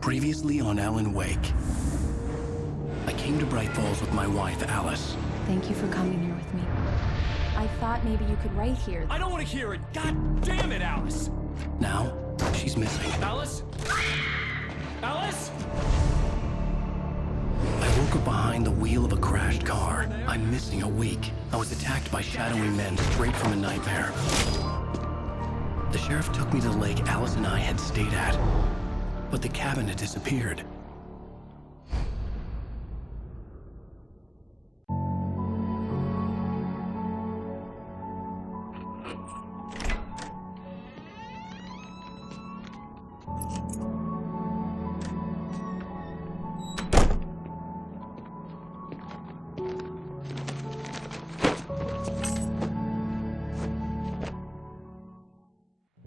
Previously on Alan Wake. I came to Bright Falls with my wife, Alice. Thank you for coming here with me. I thought maybe you could write here. I don't want to hear it! God damn it, Alice! Now, she's missing. Alice? Alice? I woke up behind the wheel of a crashed car. I'm missing a week. I was attacked by shadowy men straight from a nightmare. The sheriff took me to the lake Alice and I had stayed at, but the cabin had disappeared.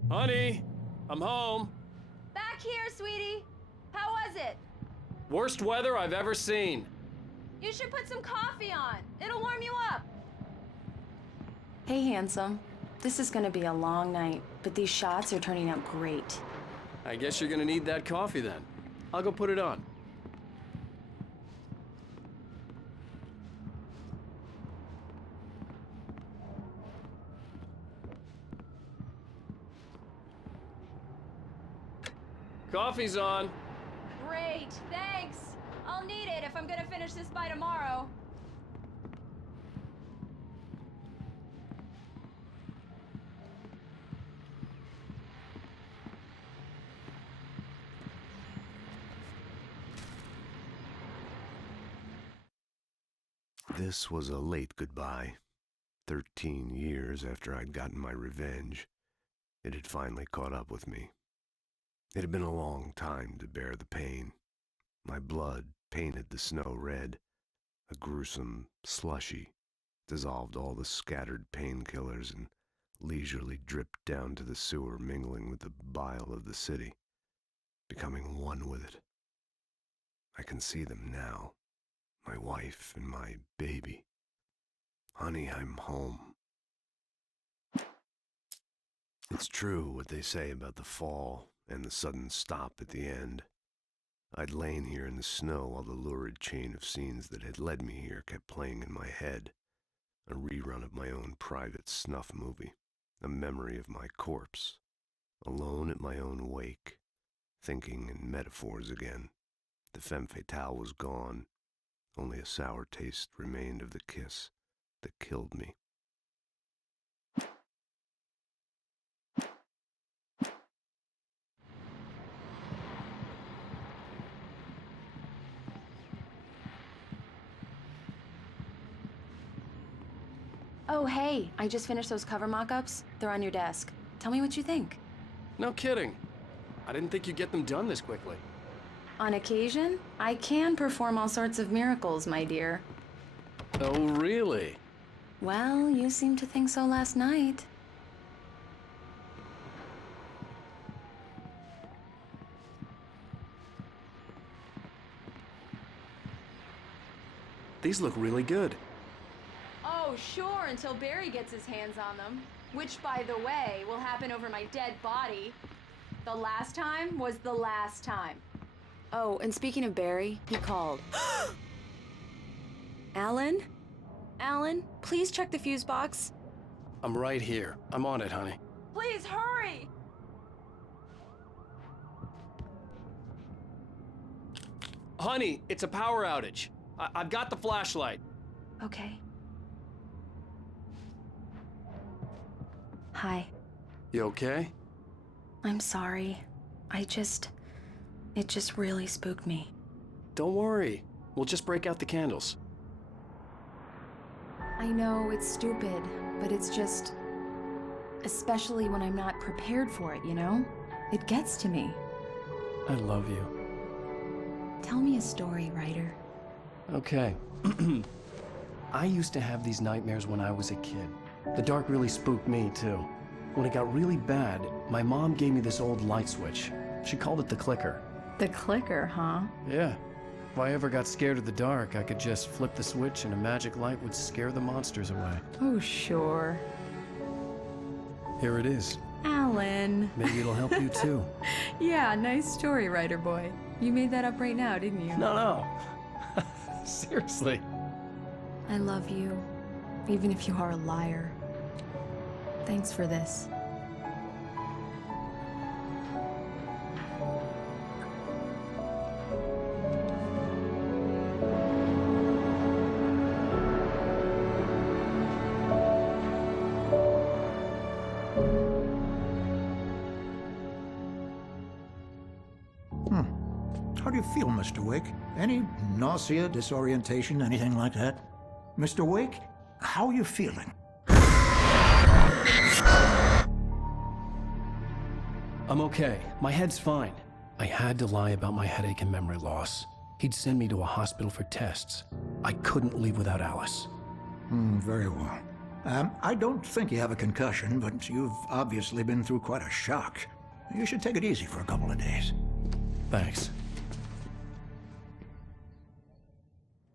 Honey, I'm home. Back here, sweetie. How was it? Worst weather I've ever seen. You should put some coffee on. It'll warm you up. Hey, handsome. This is gonna be a long night, but these shots are turning out great. I guess you're gonna need that coffee then. I'll go put it on. Coffee's on. Great, thanks. I'll need it if I'm gonna finish this by tomorrow. This was a late goodbye. 13 years after I'd gotten my revenge, it had finally caught up with me. It had been a long time to bear the pain. My blood painted the snow red. A gruesome slushy dissolved all the scattered painkillers and leisurely dripped down to the sewer, mingling with the bile of the city, becoming one with it. I can see them now, my wife and my baby. Honey, I'm home. It's true what they say about the fall and the sudden stop at the end. I'd lain here in the snow while the lurid chain of scenes that had led me here kept playing in my head. A rerun of my own private snuff movie, a memory of my corpse, alone at my own wake, thinking in metaphors again. The femme fatale was gone. Only a sour taste remained of the kiss that killed me. Oh, hey, I just finished those cover mock-ups. They're on your desk. Tell me what you think. No kidding. I didn't think you'd get them done this quickly. On occasion, I can perform all sorts of miracles, my dear. Oh, really? Well, you seemed to think so last night. These look really good. Oh, sure, until Barry gets his hands on them. Which, by the way, will happen over my dead body. The last time was the last time. Oh, and speaking of Barry, he called. Alan? Alan, please check the fuse box. I'm right here. I'm on it, honey. Please, hurry! Honey, it's a power outage. I've got the flashlight. Okay. Hi. You okay? I'm sorry. It just really spooked me. Don't worry. We'll just break out the candles. I know it's stupid, but it's just... especially when I'm not prepared for it, you know? It gets to me. I love you. Tell me a story, writer. Okay. I used to have these nightmares when I was a kid. The dark really spooked me, too. When it got really bad, my mom gave me this old light switch. She called it the clicker. The clicker, huh? Yeah. If I ever got scared of the dark, I could just flip the switch and a magic light would scare the monsters away. Oh, sure. Here it is. Alan. Maybe it'll help you, too. Yeah, nice story, writer boy. You made that up right now, didn't you? No. Seriously. I love you, even if you are a liar. Thanks for this. How do you feel, Mr. Wake? Any nausea, disorientation, anything like that? Mr. Wake, how are you feeling? I'm okay. My head's fine. I had to lie about my headache and memory loss. He'd send me to a hospital for tests. I couldn't leave without Alice. Very well. I don't think you have a concussion, but you've obviously been through quite a shock. You should take it easy for a couple of days. Thanks.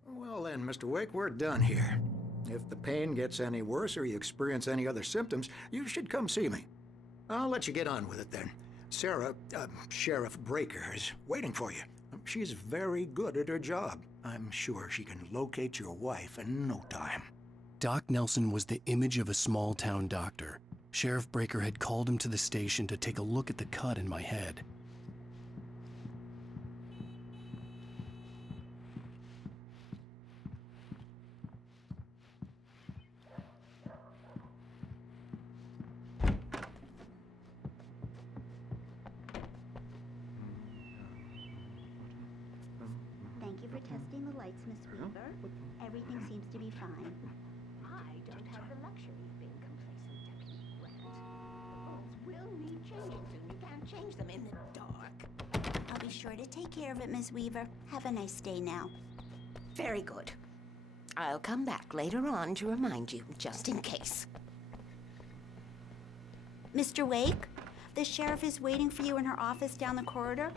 Well then, Mr. Wake, we're done here. If the pain gets any worse or you experience any other symptoms, you should come see me. I'll let you get on with it then. Sarah, Sheriff Breaker, is waiting for you. She's very good at her job. I'm sure she can locate your wife in no time. Doc Nelson was the image of a small-town doctor. Sheriff Breaker had called him to the station to take a look at the cut in my head. Thank you for testing the lights, Miss Weaver. Everything seems to be fine. I don't have the luxury of being complacent, Deputy Grant. The bulbs will need changing soon. You can't change them in the dark. I'll be sure to take care of it, Miss Weaver. Have a nice day now. Very good. I'll come back later on to remind you, just in case. Mr. Wake, the sheriff is waiting for you in her office down the corridor.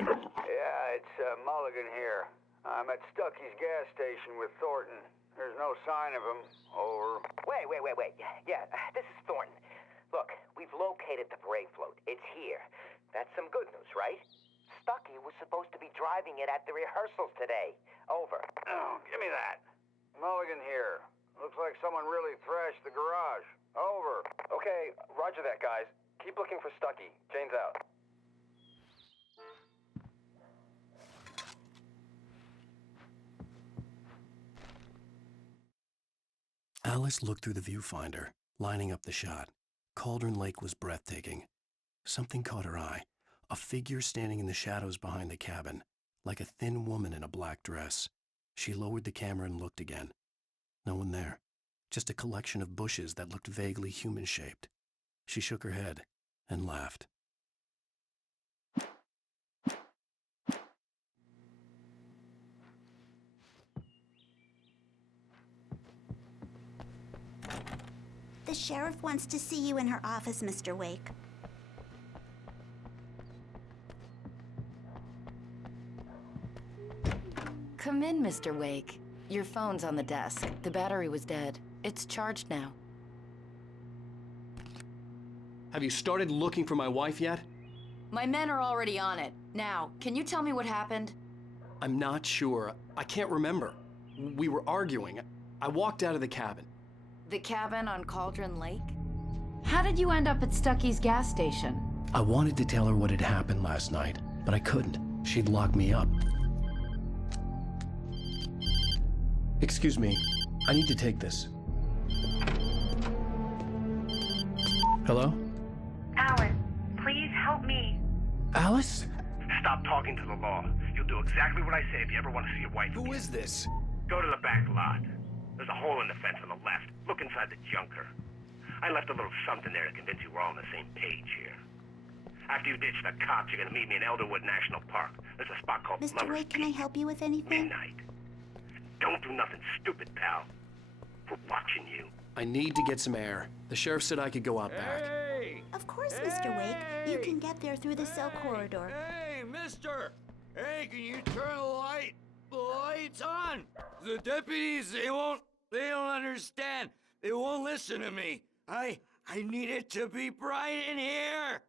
Yeah, it's Mulligan here. I'm at Stucky's gas station with Thornton. There's no sign of him. Over. Wait. Yeah, this is Thornton. Look, we've located the parade float. It's here. That's some good news, right? Stucky was supposed to be driving it at the rehearsals today. Over. Oh, give me that. Mulligan here. Looks like someone really thrashed the garage. Over. Okay, roger that, guys. Keep looking for Stucky. Jane's out. Alice looked through the viewfinder, lining up the shot. Cauldron Lake was breathtaking. Something caught her eye. A figure standing in the shadows behind the cabin, like a thin woman in a black dress. She lowered the camera and looked again. No one there. Just a collection of bushes that looked vaguely human-shaped. She shook her head and laughed. The sheriff wants to see you in her office, Mr. Wake. Come in, Mr. Wake. Your phone's on the desk. The battery was dead. It's charged now. Have you started looking for my wife yet? My men are already on it. Now, can you tell me what happened? I'm not sure. I can't remember. We were arguing. I walked out of the cabin. The cabin on Cauldron Lake? How did you end up at Stucky's gas station? I wanted to tell her what had happened last night, but I couldn't. She'd lock me up. Excuse me. I need to take this. Hello? Alice, please help me. Alice? Stop talking to the law. You'll do exactly what I say if you ever want to see your wife again. Who is this? Go to the back lot. There's a hole in the fence on the left. Look inside the junker. I left a little something there to convince you we're all on the same page here. After you ditch the cops, you're gonna meet me in Elderwood National Park. There's a spot called Mr. Wake, can I help you with anything? Midnight. Don't do nothing stupid, pal. We're watching you. I need to get some air. The sheriff said I could go out back. Hey! Of course, Mr. Wake. You can get there through the cell corridor. Hey, mister! Hey, can you turn the lights on? The deputies, they don't understand. They won't listen to me. I need it to be bright in here.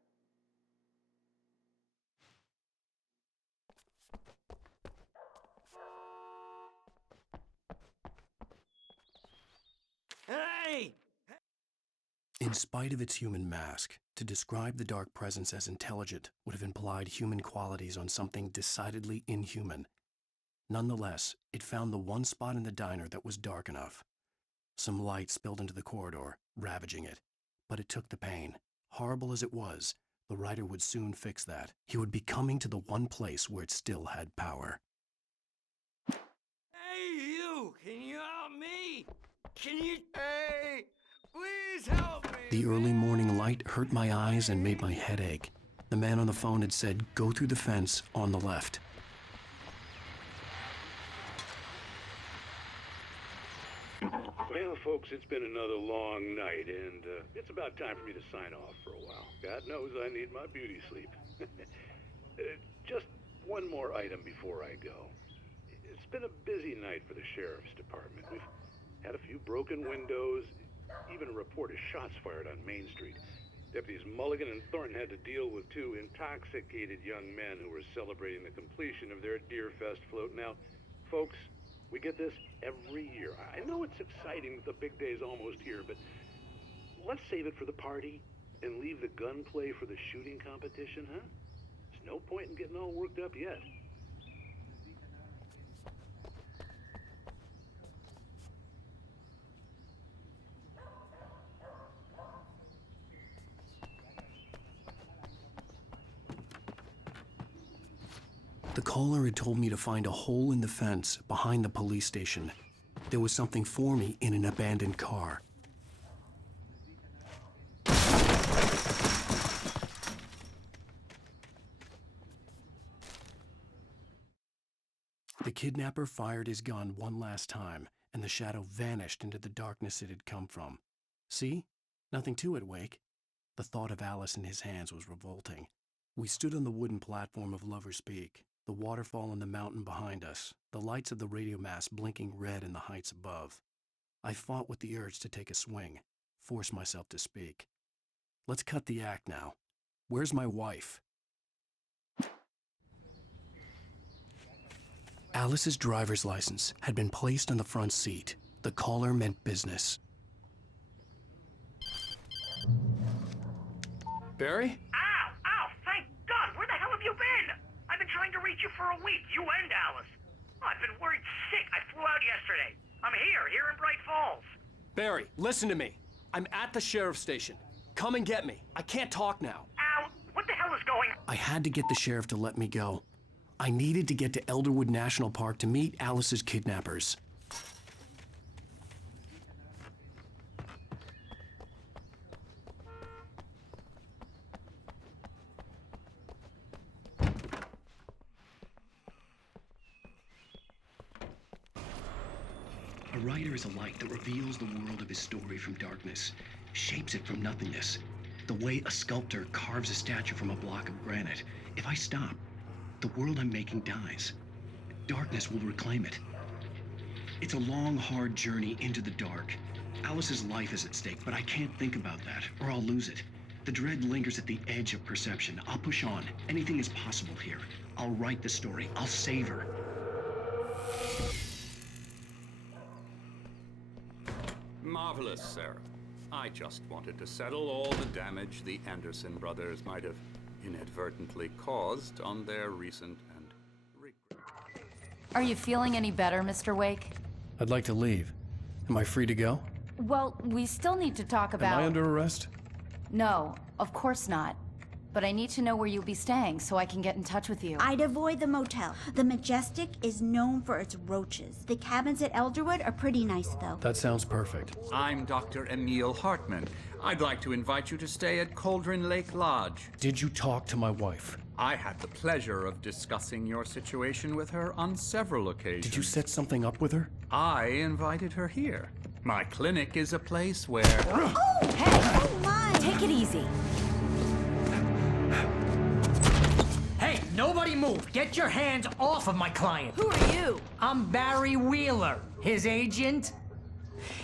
In spite of its human mask, to describe the dark presence as intelligent would have implied human qualities on something decidedly inhuman. Nonetheless, it found the one spot in the diner that was dark enough. Some light spilled into the corridor, ravaging it. But it took the pain. Horrible as it was, the writer would soon fix that. He would be coming to the one place where it still had power. Hey, you! Can you help me? Can you... Hey! Please help me! The early morning light hurt my eyes and made my head ache. The man on the phone had said, "Go through the fence on the left." Well, folks, it's been another long night, and it's about time for me to sign off for a while. God knows I need my beauty sleep. Just one more item before I go. It's been a busy night for the Sheriff's Department. We've had a few broken windows, even a report of shots fired on Main Street. Deputies Mulligan and Thornton had to deal with two intoxicated young men who were celebrating the completion of their Deerfest float. Now, folks, we get this every year. I know it's exciting that the big day's almost here, but let's save it for the party and leave the gunplay for the shooting competition, huh? There's no point in getting all worked up yet. The caller had told me to find a hole in the fence behind the police station. There was something for me in an abandoned car. The kidnapper fired his gun one last time, and the shadow vanished into the darkness it had come from. See? Nothing to it, Wake. The thought of Alice in his hands was revolting. We stood on the wooden platform of Lover's Peak, the waterfall and the mountain behind us, the lights of the radio mast blinking red in the heights above. I fought with the urge to take a swing, force myself to speak. Let's cut the act now. Where's my wife? Alice's driver's license had been placed on the front seat. The caller meant business. Barry? Ow! Ow! Thank God! Where the hell have you been? I've been trying to reach you for a week, you and Alice. I've been worried sick. I flew out yesterday. I'm here in Bright Falls. Barry, listen to me. I'm at the sheriff's station. Come and get me. I can't talk now. Ow! What the hell is going on? I had to get the sheriff to let me go. I needed to get to Elderwood National Park to meet Alice's kidnappers. A writer is a light that reveals the world of his story from darkness, shapes it from nothingness. The way a sculptor carves a statue from a block of granite. If I stop, the world I'm making dies. Darkness will reclaim it. It's a long, hard journey into the dark. Alice's life is at stake, but I can't think about that, or I'll lose it. The dread lingers at the edge of perception. I'll push on. Anything is possible here. I'll write the story. I'll save her. Marvelous, Sarah. I just wanted to settle all the damage the Anderson brothers might have inadvertently caused on their recent and regret. Are you feeling any better, Mr. Wake? I'd like to leave. Am I free to go? Well, we still need to talk about... Am I under arrest? No, of course not. But I need to know where you'll be staying so I can get in touch with you. I'd avoid the motel. The Majestic is known for its roaches. The cabins at Elderwood are pretty nice, though. That sounds perfect. I'm Dr. Emil Hartman. I'd like to invite you to stay at Cauldron Lake Lodge. Did you talk to my wife? I had the pleasure of discussing your situation with her on several occasions. Did you set something up with her? I invited her here. My clinic is a place where... Oh, hey! Oh, my! Take it easy. Hey, nobody move! Get your hands off of my client! Who are you? I'm Barry Wheeler, his agent.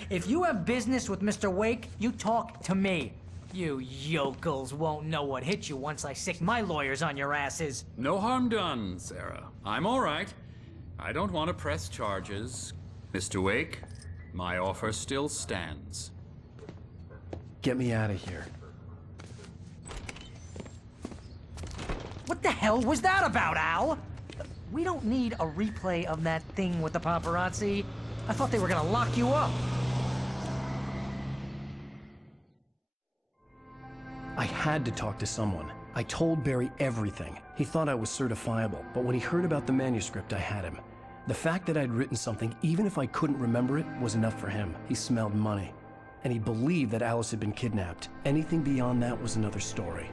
If you have business with Mr. Wake, you talk to me. You yokels won't know what hit you once I sick my lawyers on your asses. No harm done, Sarah. I'm all right. I don't want to press charges. Mr. Wake, my offer still stands. Get me out of here. What the hell was that about, Al? We don't need a replay of that thing with the paparazzi. I thought they were gonna lock you up. I had to talk to someone. I told Barry everything. He thought I was certifiable, but when he heard about the manuscript, I had him. The fact that I'd written something, even if I couldn't remember it, was enough for him. He smelled money. And he believed that Alice had been kidnapped. Anything beyond that was another story.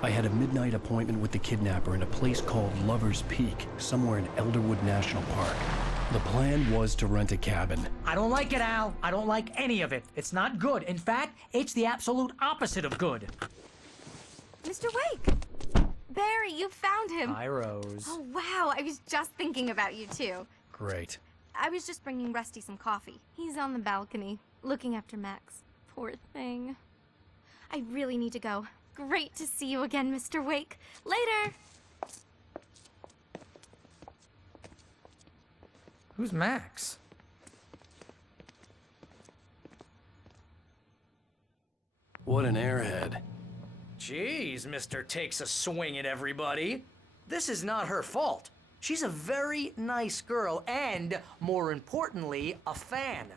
I had a midnight appointment with the kidnapper in a place called Lover's Peak, somewhere in Elderwood National Park. The plan was to rent a cabin. I don't like it, Al. I don't like any of it. It's not good. In fact, it's the absolute opposite of good. Mr. Wake! Barry, you found him. Hi, Rose. Oh, wow. I was just thinking about you, too. Great. I was just bringing Rusty some coffee. He's on the balcony, looking after Max. Poor thing. I really need to go. Great to see you again, Mr. Wake. Later! Who's Max? What an airhead. Jeez, Mr. Takes a swing at everybody. This is not her fault. She's a very nice girl and, more importantly, a fan.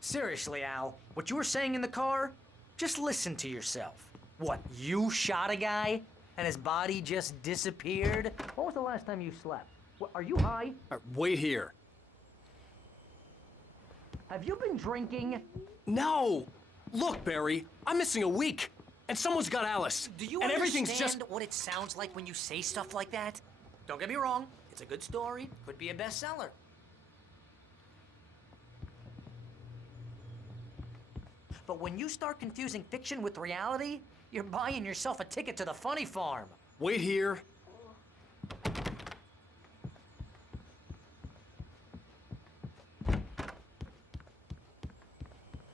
Seriously, Al, what you were saying in the car? Just listen to yourself. What, you shot a guy and his body just disappeared? When was the last time you slept? What, are you high? Wait here. Have you been drinking? No! Look, Barry, I'm missing a week, and someone's got Alice. Do you and understand everything's just... what it sounds like when you say stuff like that? Don't get me wrong, it's a good story, could be a bestseller. But when you start confusing fiction with reality, you're buying yourself a ticket to the funny farm. Wait here.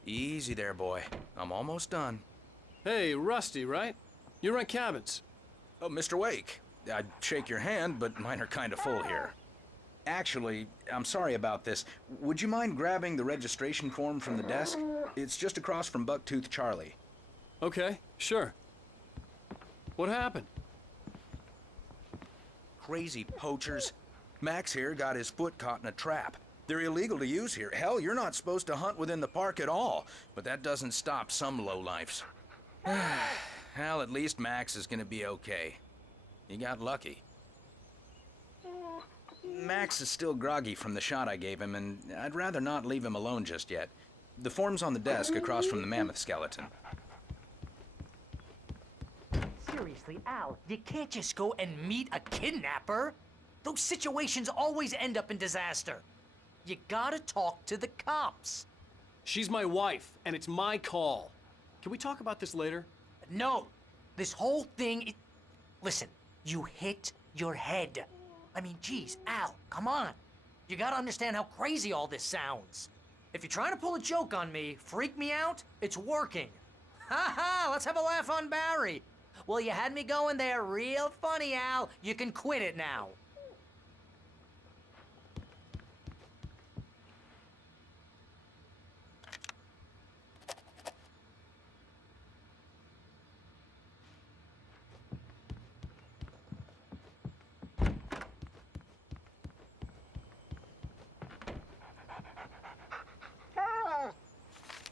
Easy there, boy. I'm almost done. Hey, Rusty, right? You rent cabins. Oh, Mr. Wake. I'd shake your hand, but mine are kind of full here. Actually, I'm sorry about this. Would you mind grabbing the registration form from the desk? It's just across from Bucktooth Charlie. Okay, sure. What happened? Crazy poachers. Max here got his foot caught in a trap. They're illegal to use here. Hell, you're not supposed to hunt within the park at all. But that doesn't stop some lowlifes. Hell, at least Max is gonna be okay. He got lucky. Max is still groggy from the shot I gave him, and I'd rather not leave him alone just yet. The form's on the desk across from the mammoth skeleton. Seriously, Al, you can't just go and meet a kidnapper. Those situations always end up in disaster. You gotta talk to the cops. She's my wife, and it's my call. Can we talk about this later? No, this whole thing, listen, you hit your head. I mean, geez, Al, come on. You gotta understand how crazy all this sounds. If you're trying to pull a joke on me, freak me out, it's working. Ha ha, let's have a laugh on Barry. Well, you had me going there real funny, Al. You can quit it now.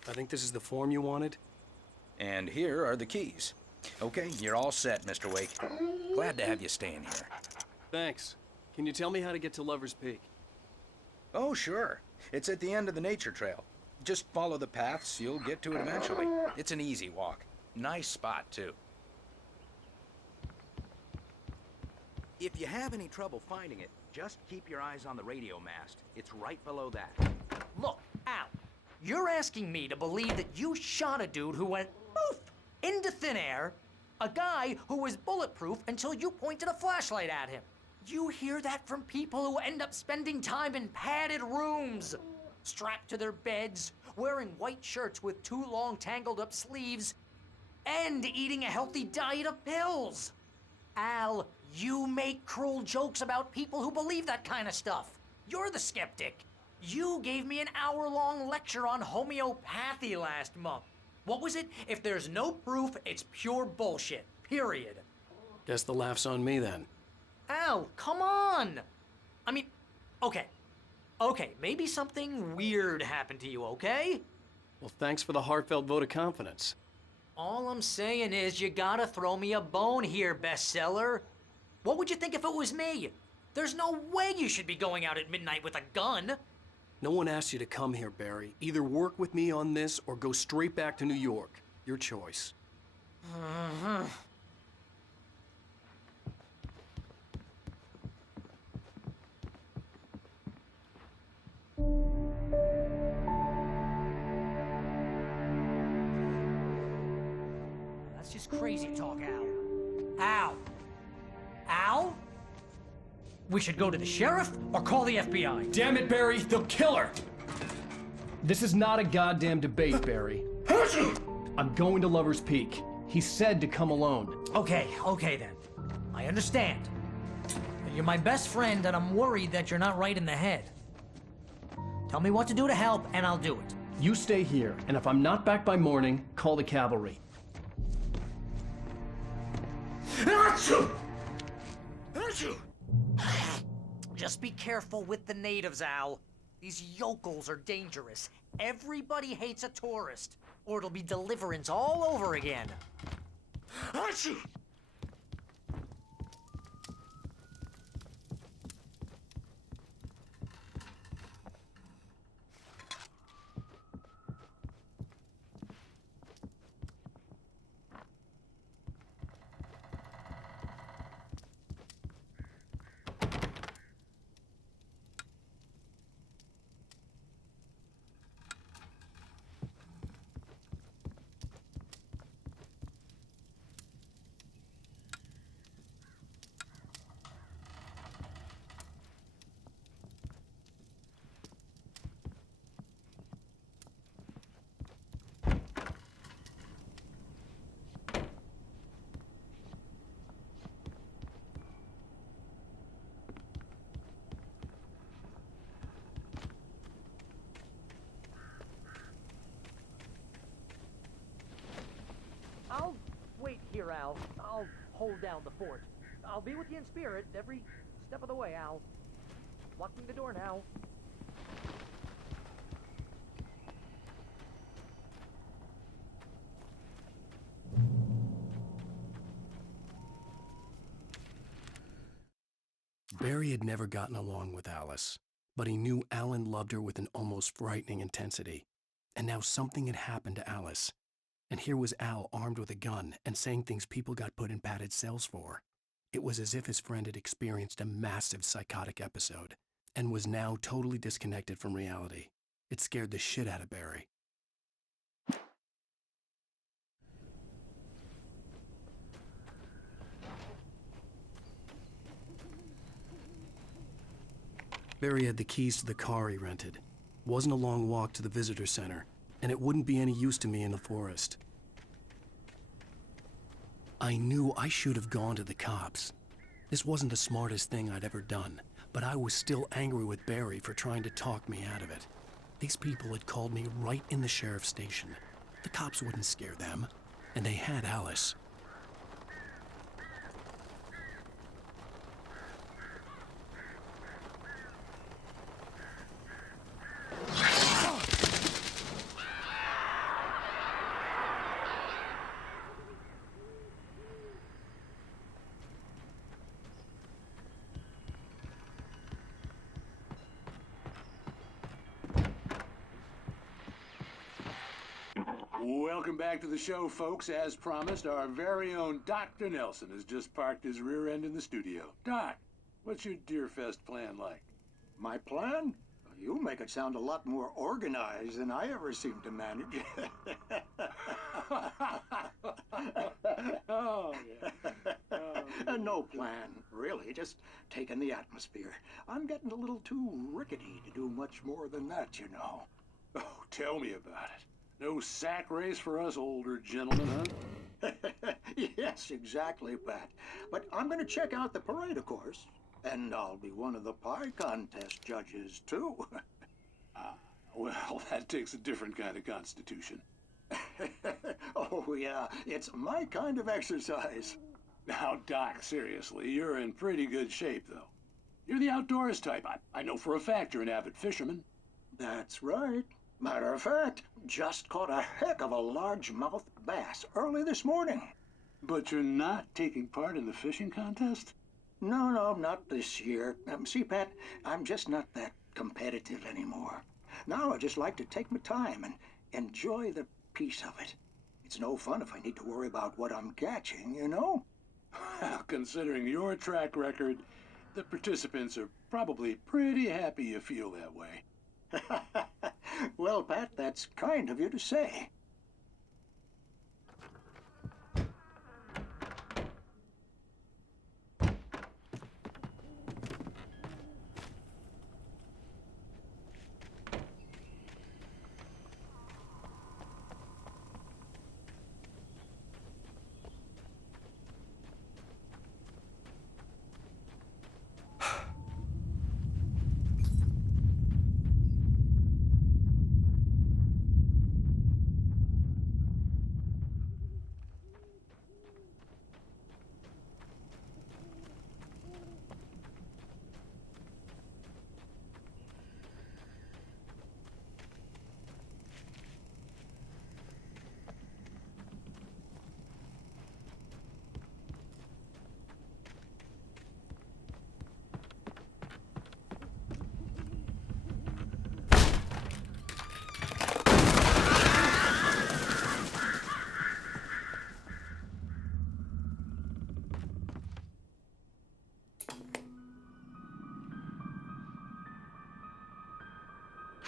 I think this is the form you wanted. And here are the keys. Okay, you're all set, Mr. Wake. Glad to have you staying here. Thanks. Can you tell me how to get to Lover's Peak? Oh, sure. It's at the end of the nature trail. Just follow the paths, you'll get to it eventually. It's an easy walk. Nice spot, too. If you have any trouble finding it, just keep your eyes on the radio mast. It's right below that. Look, Al, you're asking me to believe that you shot a dude who went poof into thin air, a guy who was bulletproof until you pointed a flashlight at him. You hear that from people who end up spending time in padded rooms, strapped to their beds, wearing white shirts with too long tangled up sleeves, and eating a healthy diet of pills. Al, you make cruel jokes about people who believe that kind of stuff. You're the skeptic. You gave me an hour-long lecture on homeopathy last month. What was it? If there's no proof, it's pure bullshit. Period. Guess the laugh's on me then. Al, come on! I mean, okay. Okay, maybe something weird happened to you, okay? Well, thanks for the heartfelt vote of confidence. All I'm saying is you gotta throw me a bone here, bestseller. What would you think if it was me? There's no way you should be going out at midnight with a gun. No one asked you to come here, Barry. Either work with me on this or go straight back to New York. Your choice. That's just crazy talk, Al. Al? Al? We should go to the sheriff or call the FBI. Damn it, Barry, they'll kill her! This is not a goddamn debate, Barry. I'm going to Lover's Peak. He said to come alone. Okay then. I understand. You're my best friend and I'm worried that you're not right in the head. Tell me what to do to help and I'll do it. You stay here, and if I'm not back by morning, call the cavalry. Just be careful with the natives, Al. These yokels are dangerous. Everybody hates a tourist, or it'll be Deliverance all over again. I'll wait here, Al. I'll hold down the fort. I'll be with you in spirit every step of the way, Al. Locking the door now. Barry had never gotten along with Alice, but he knew Alan loved her with an almost frightening intensity. And now something had happened to Alice. And here was Al armed with a gun and saying things people got put in padded cells for. It was as if his friend had experienced a massive psychotic episode and was now totally disconnected from reality. It scared the shit out of Barry. Barry had the keys to the car he rented. Wasn't a long walk to the visitor center, and it wouldn't be any use to me in the forest. I knew I should have gone to the cops. This wasn't the smartest thing I'd ever done, but I was still angry with Barry for trying to talk me out of it. These people had called me right in the sheriff's station. The cops wouldn't scare them, and they had Alice. Welcome back to the show, folks. As promised, our very own Dr. Nelson has just parked his rear end in the studio. Doc, what's your Deerfest plan like? My plan? You make it sound a lot more organized than I ever seem to manage. Oh, yeah. Oh. No plan, really. Just taking the atmosphere. I'm getting a little too rickety to do much more than that, you know. Oh, tell me about it. No sack race for us older gentlemen, huh? Yes, exactly, Pat. But I'm going to check out the parade, of course. And I'll be one of the pie contest judges, too. Well, that takes a different kind of constitution. Oh, yeah. It's my kind of exercise. Now, Doc, seriously, you're in pretty good shape, though. You're the outdoors type. I know for a fact you're an avid fisherman. That's right. Matter of fact, just caught a heck of a largemouth bass early this morning. But you're not taking part in the fishing contest? No, not this year. See, Pat, I'm just not that competitive anymore. Now I just like to take my time and enjoy the peace of it. It's no fun if I need to worry about what I'm catching, you know? Well, considering your track record, the participants are probably pretty happy you feel that way. Well, Pat, that's kind of you to say.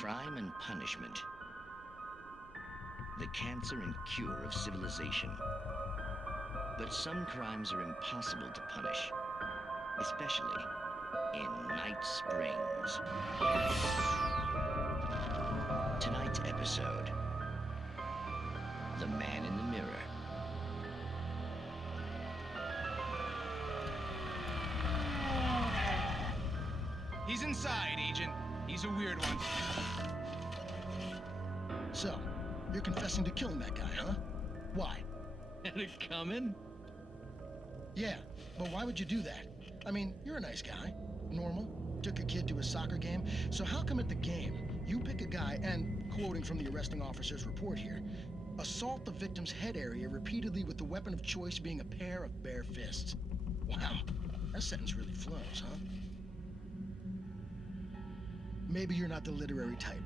Crime and punishment. The cancer and cure of civilization. But some crimes are impossible to punish, especially in Night Springs. Tonight's episode, The Man in the Mirror. He's inside, Agent. He's a weird one. So, you're confessing to killing that guy, huh? Why? Had it coming? Yeah, but why would you do that? I mean, you're a nice guy. Normal. Took a kid to a soccer game. So how come at the game, you pick a guy and, quoting from the arresting officer's report here, assault the victim's head area repeatedly with the weapon of choice being a pair of bare fists? Wow, that sentence really flows, huh? Maybe you're not the literary type.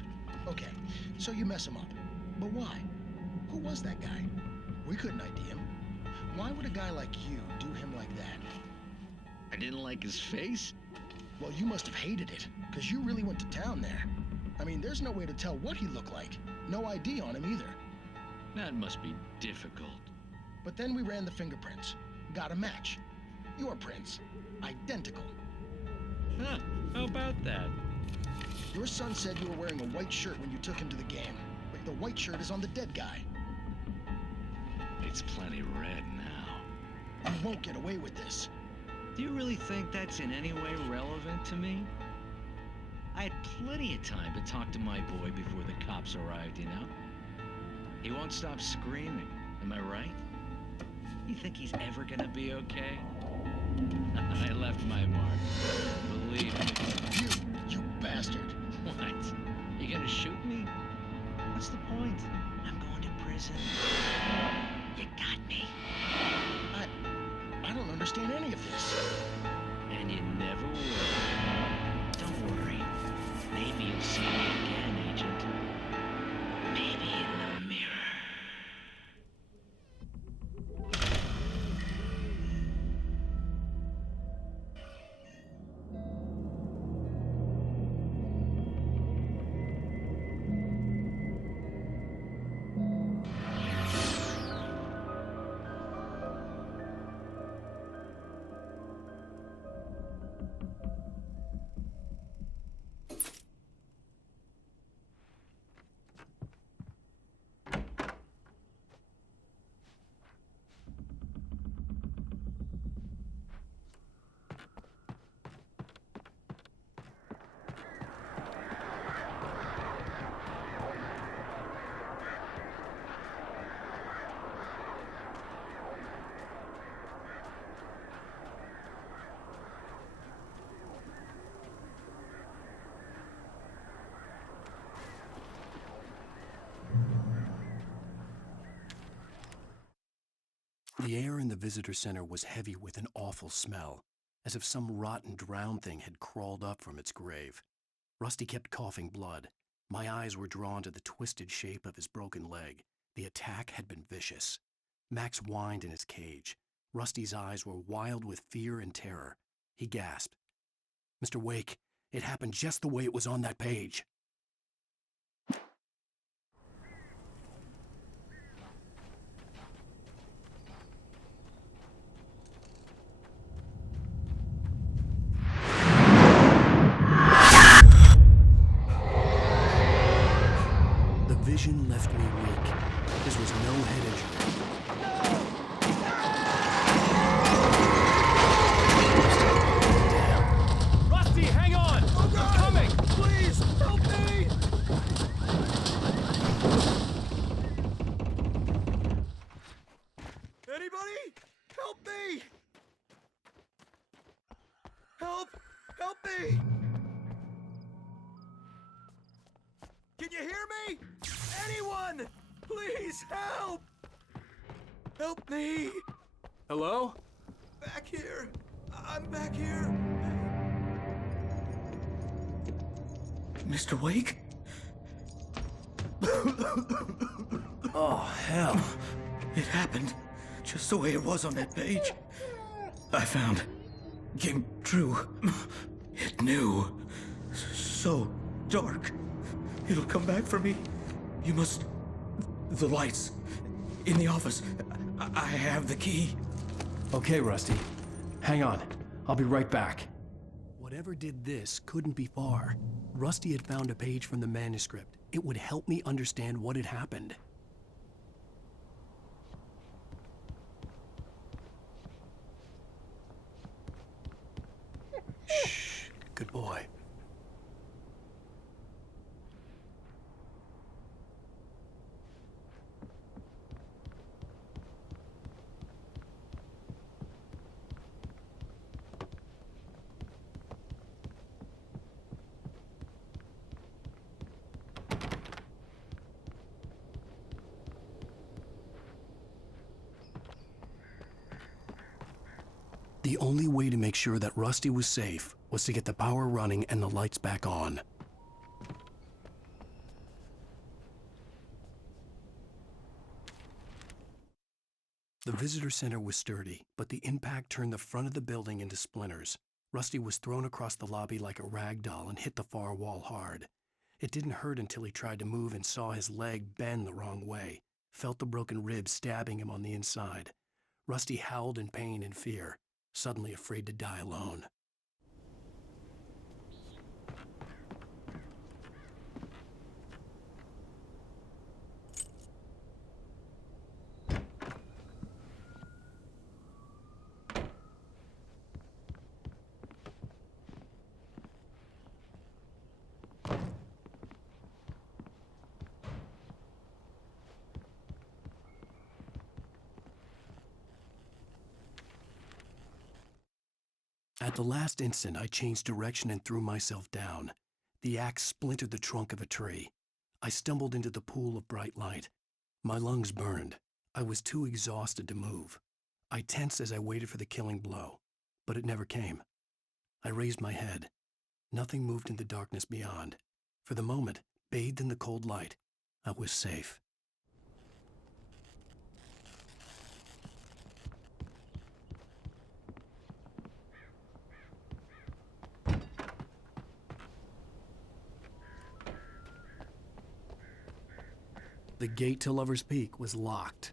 Okay, so you mess him up. But why? Who was that guy? We couldn't ID him. Why would a guy like you do him like that? I didn't like his face? Well, you must have hated it, because you really went to town there. I mean, there's no way to tell what he looked like. No ID on him either. That must be difficult. But then we ran the fingerprints. Got a match. Your prints. Identical. Huh, how about that? Your son said you were wearing a white shirt when you took him to the game, but the white shirt is on the dead guy. It's plenty red now. You won't get away with this. Do you really think that's in any way relevant to me? I had plenty of time to talk to my boy before the cops arrived, you know? He won't stop screaming, am I right? You think he's ever gonna be okay? I left my mark, believe me. You bastard. What? You gonna shoot me? What's the point? I'm going to prison. You got me. I don't understand any of this. And you never will. Don't worry. Maybe you'll see me again, Agent. Maybe in the mirror. the visitor center was heavy with an awful smell, as if some rotten drowned thing had crawled up from its grave. Rusty kept coughing blood. My eyes were drawn to the twisted shape of his broken leg. The attack had been vicious. Max whined in his cage. Rusty's eyes were wild with fear and terror. He gasped. "Mr. Wake, it happened just the way it was on that page." The vision left me weak. This was no head injury. Rusty, hang on! I'm coming! Please, help me! Anybody? Help me! Help! Help me! Can you hear me? Anyone! Please help! Help me! Hello? Back here! I'm back here! Mr. Wake? Oh, hell. It happened just the way it was on that page. I found. Came true. It knew. So dark. It'll come back for me. You must. The lights. In the office. I have the key. Okay, Rusty. Hang on. I'll be right back. Whatever did this couldn't be far. Rusty had found a page from the manuscript. It would help me understand what had happened. Shh. Good boy. The only way to make sure that Rusty was safe was to get the power running and the lights back on. The visitor center was sturdy, but the impact turned the front of the building into splinters. Rusty was thrown across the lobby like a rag doll and hit the far wall hard. It didn't hurt until he tried to move and saw his leg bend the wrong way, felt the broken rib stabbing him on the inside. Rusty howled in pain and fear, suddenly afraid to die alone. At the last instant, I changed direction and threw myself down. The axe splintered the trunk of a tree. I stumbled into the pool of bright light. My lungs burned. I was too exhausted to move. I tensed as I waited for the killing blow, but it never came. I raised my head. Nothing moved in the darkness beyond. For the moment, bathed in the cold light, I was safe. The gate to Lover's Peak was locked.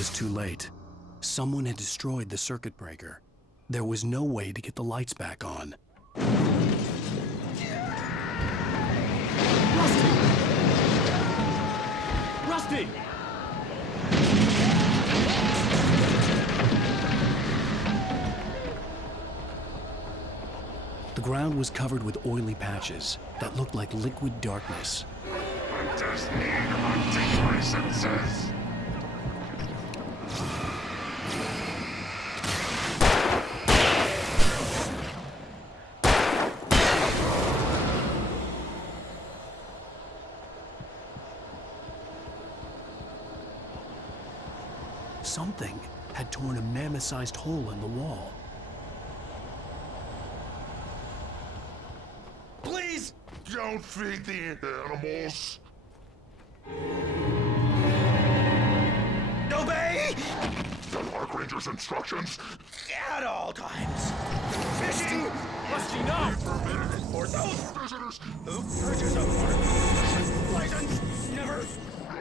was too late. Someone had destroyed the circuit breaker. There was no way to get the lights back on. Rusty! The ground was covered with oily patches that looked like liquid darkness. I just need hunting licenses. Something had torn a mammoth-sized hole in the wall. Please don't feed the animals. Obey The Park Ranger's instructions. at all times. Fishing Rusty, no! for those Visitors. who purchase a park license. Never.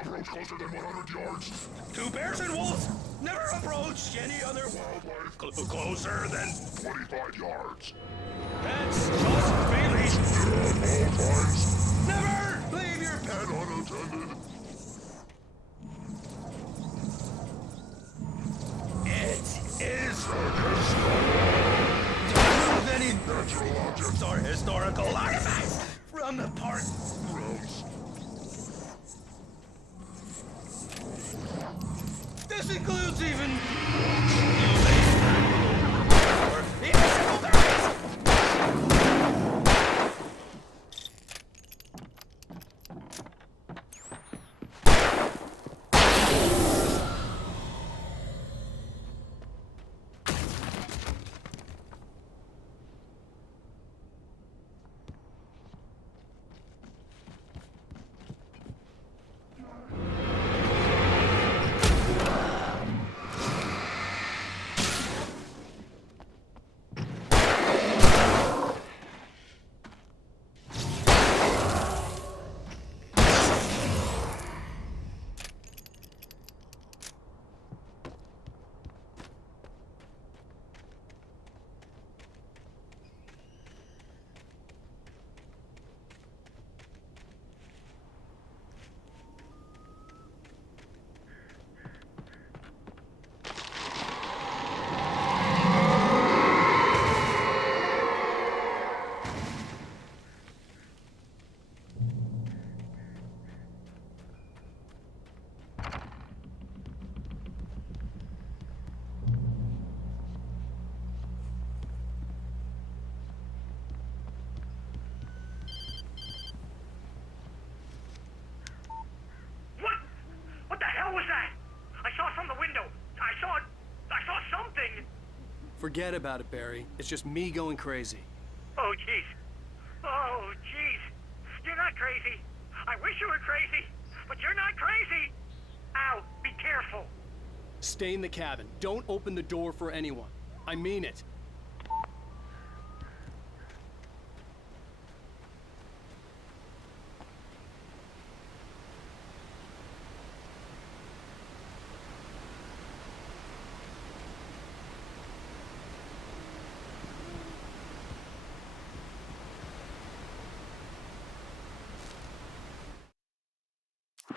Approach closer than 100 yards. Two bears and wolves. Never approach any other Wildlife. closer than 25 yards. pets. Just be leashed. At all times. Never leave your pet And unattended. It is remove any Natural objects. or historical artifacts from the park. Gross. This includes even or invisible berries. What the hell was that? I saw from the window. I saw something. Forget about it, Barry. It's just me going crazy. Oh, jeez. Oh, jeez. You're not crazy. I wish you were crazy, but you're not crazy. Ow, be careful. Stay in the cabin. Don't open the door for anyone. I mean it.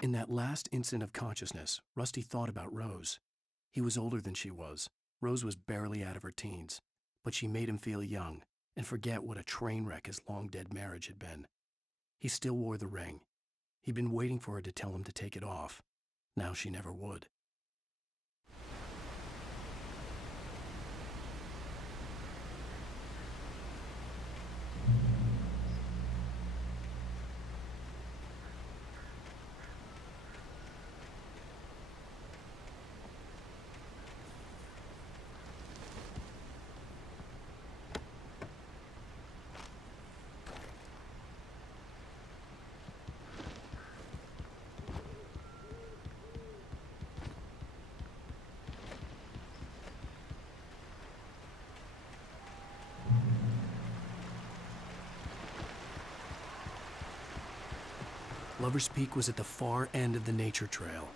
In that last instant of consciousness, Rusty thought about Rose. He was older than she was. Rose was barely out of her teens, but she made him feel young and forget what a train wreck his long-dead marriage had been. He still wore the ring. He'd been waiting for her to tell him to take it off. Now she never would. Lover's Peak was at the far end of the nature trail.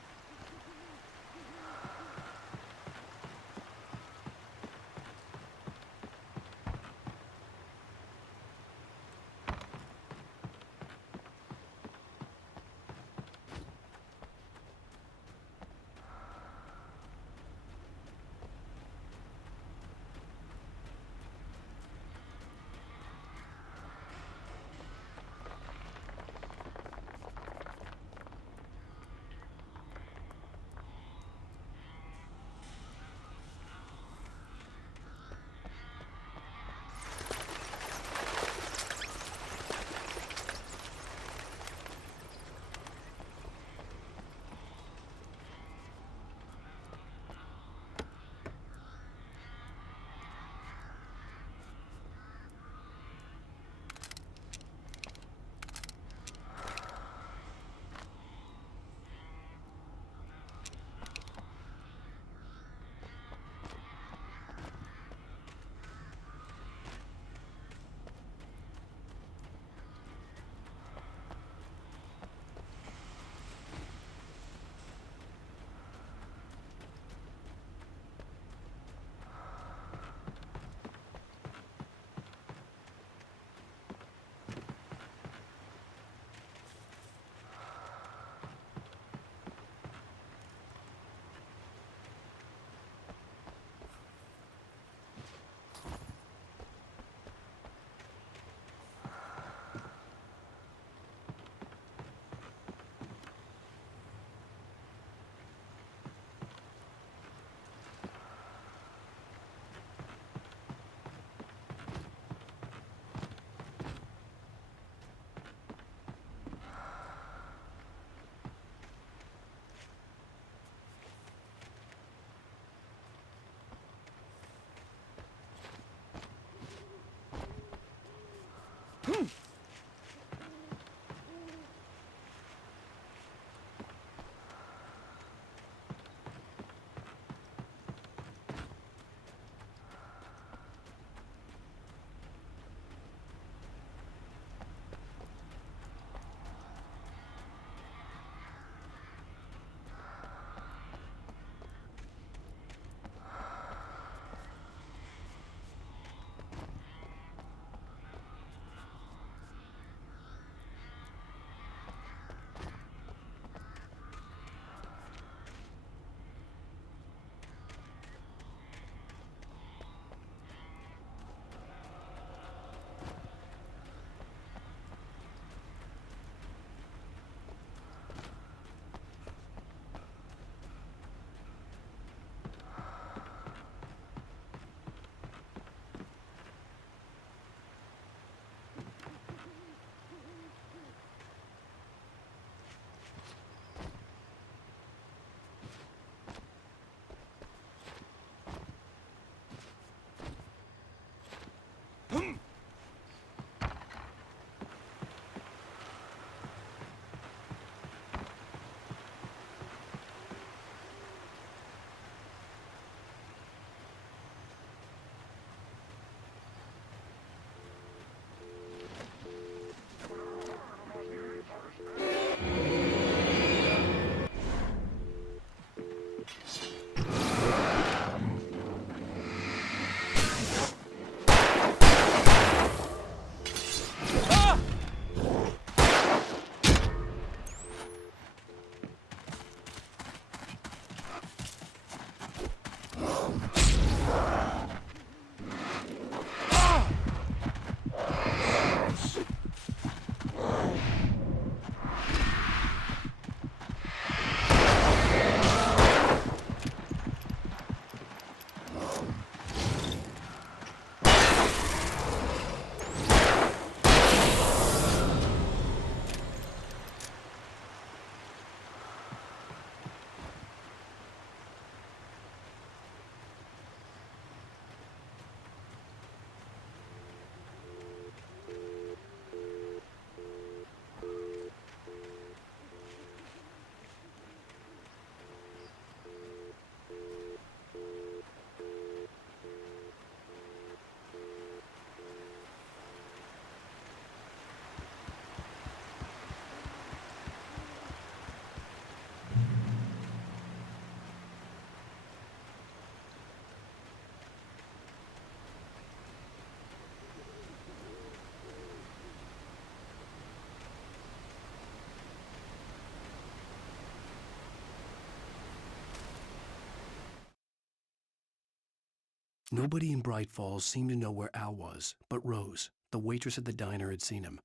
Nobody in Bright Falls seemed to know where Al was, but Rose, the waitress at the diner, had seen him.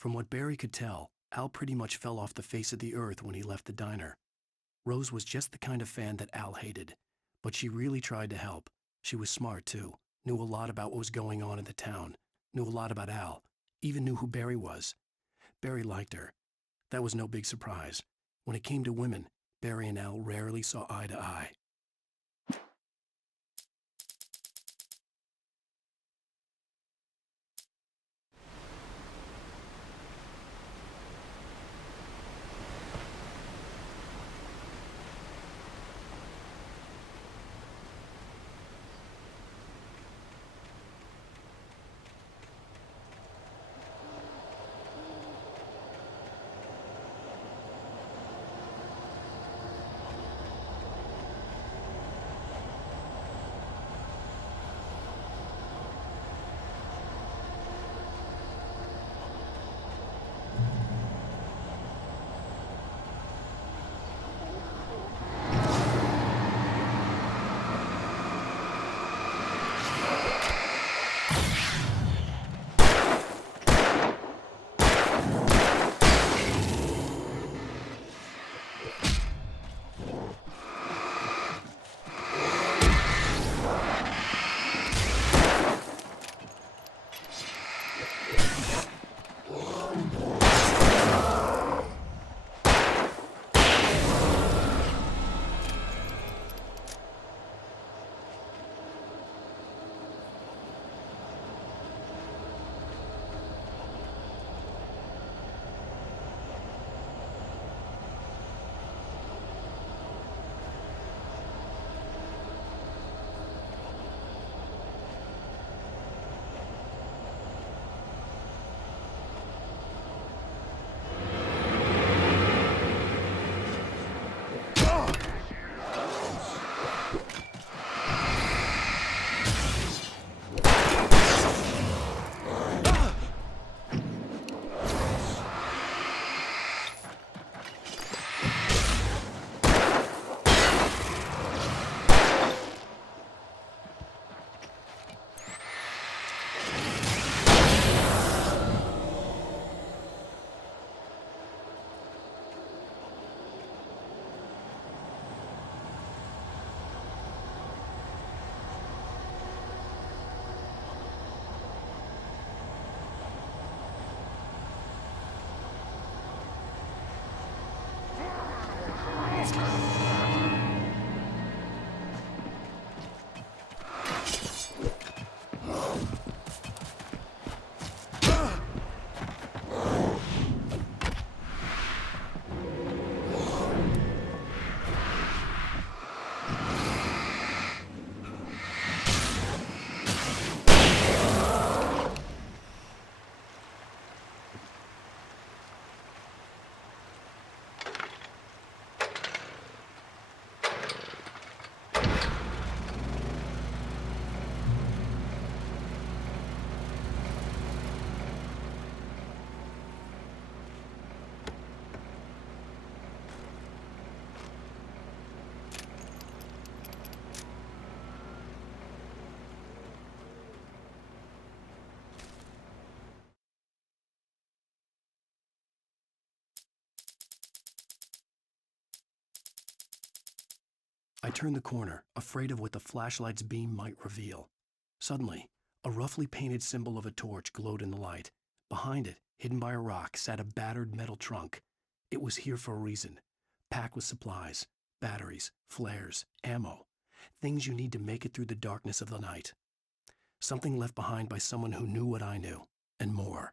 From what Barry could tell, Al pretty much fell off the face of the earth when he left the diner. Rose was just the kind of fan that Al hated, but she really tried to help. She was smart, too, knew a lot about what was going on in the town, knew a lot about Al, even knew who Barry was. Barry liked her. That was no big surprise. When it came to women, Barry and Al rarely saw eye to eye. I turned the corner, afraid of what the flashlight's beam might reveal. Suddenly, a roughly painted symbol of a torch glowed in the light. Behind it, hidden by a rock, sat a battered metal trunk. It was here for a reason, packed with supplies, batteries, flares, ammo, things you need to make it through the darkness of the night. Something left behind by someone who knew what I knew, and more.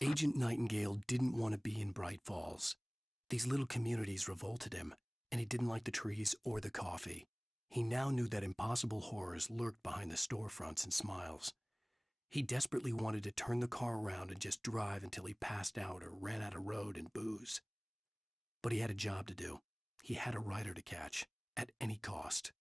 Agent Nightingale didn't want to be in Bright Falls. These little communities revolted him, and he didn't like the trees or the coffee. He now knew that impossible horrors lurked behind the storefronts and smiles. He desperately wanted to turn the car around and just drive until he passed out or ran out of road and booze. But he had a job to do. He had a rider to catch, at any cost.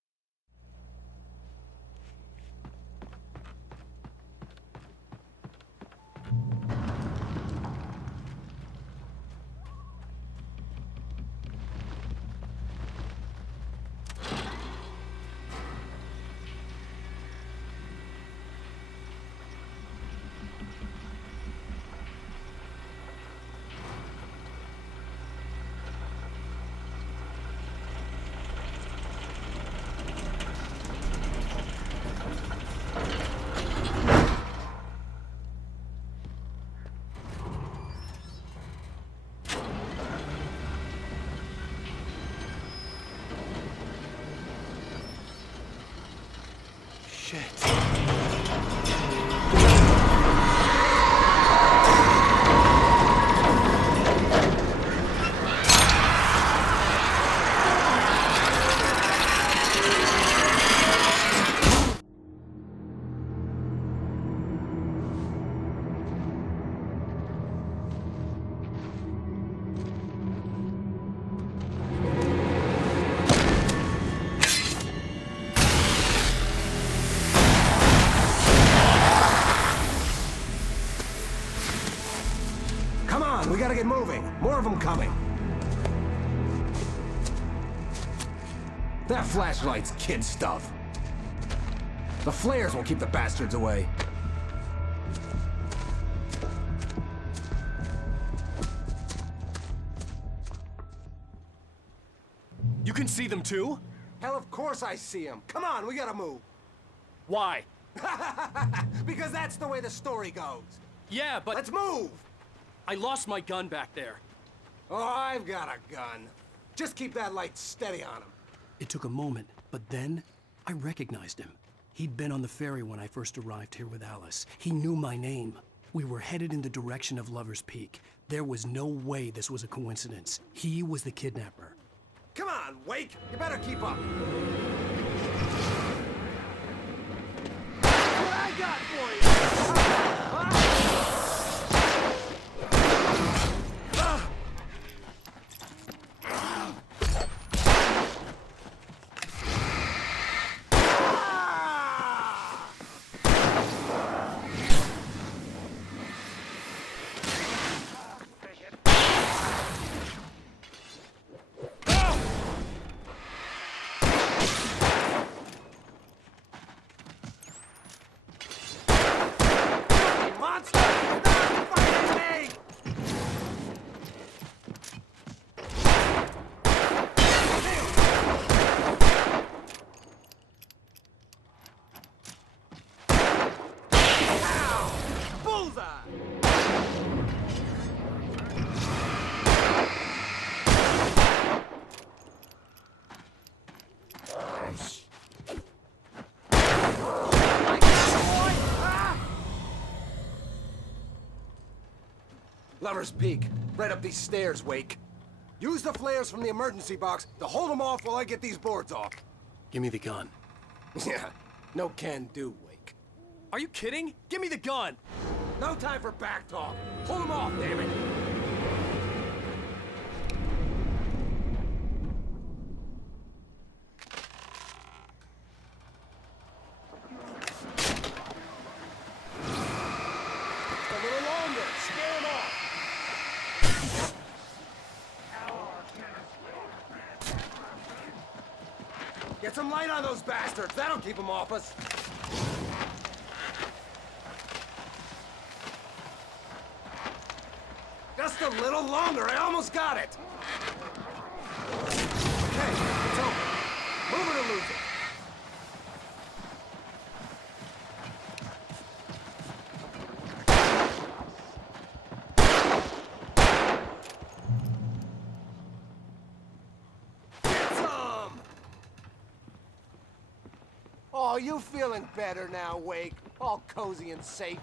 We gotta get moving. More of them coming. That flashlight's kid stuff. The flares will keep the bastards away. You can see them too? Hell, of course I see them. Come on, we gotta move. Why? Because that's the way the story goes. Yeah, but... Let's move! I lost my gun back there. Oh, I've got a gun. Just keep that light steady on him. It took a moment, but then I recognized him. He'd been on the ferry when I first arrived here with Alice. He knew my name. We were headed in the direction of Lover's Peak. There was no way this was a coincidence. He was the kidnapper. Come on, Wake! You better keep up. What I got for you! Lover's Peak. Right up these stairs, Wake. Use the flares from the emergency box to hold them off while I get these boards off. Give me the gun. Yeah, no can do, Wake. Are you kidding? Give me the gun! No time for back talk. Hold them off, damn it! Get some light on those bastards. That'll keep them off us. Just a little longer. I almost got it. Okay, it's open. Move it or lose it. Oh, you feeling better now, Wake? All cozy and safe.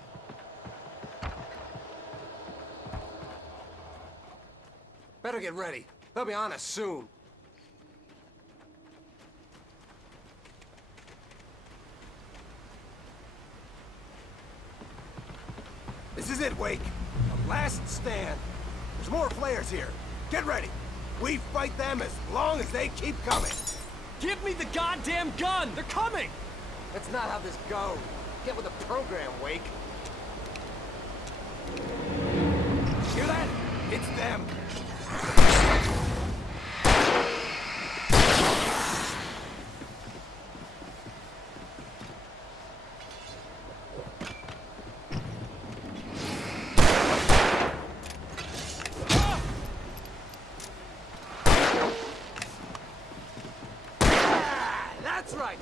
better get ready. They'll be on us soon. This is it, Wake. The last stand. There's more flares here. Get ready. We fight them as long as they keep coming. Give me the goddamn gun! They're coming! That's not how this goes. Get with the program, Wake. Hear that? It's them. That's right.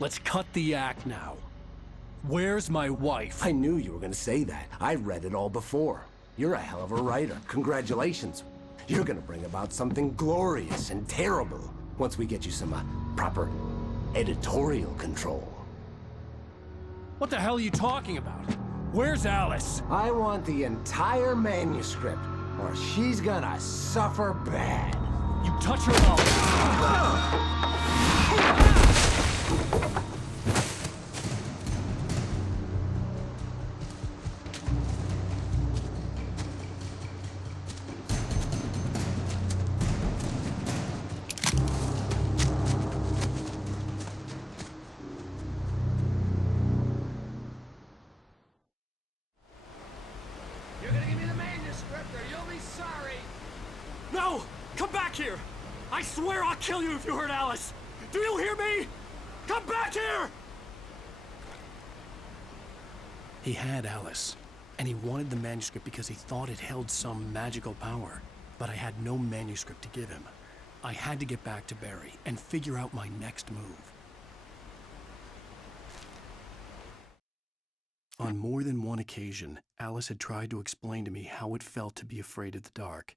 Let's cut the act now. Where's my wife? I knew you were gonna say that. I read it all before. You're a hell of a writer. Congratulations. You're gonna bring about something glorious and terrible once we get you some proper editorial control. What the hell are you talking about? Where's Alice? I want the entire manuscript, or she's gonna suffer bad. You touch her mouth. No! Come back here! I swear I'll kill you if you hurt Alice! Do you hear me? Come back here! He had Alice, and he wanted the manuscript because he thought it held some magical power. But I had no manuscript to give him. I had to get back to Barry and figure out my next move. On more than one occasion, Alice had tried to explain to me how it felt to be afraid of the dark.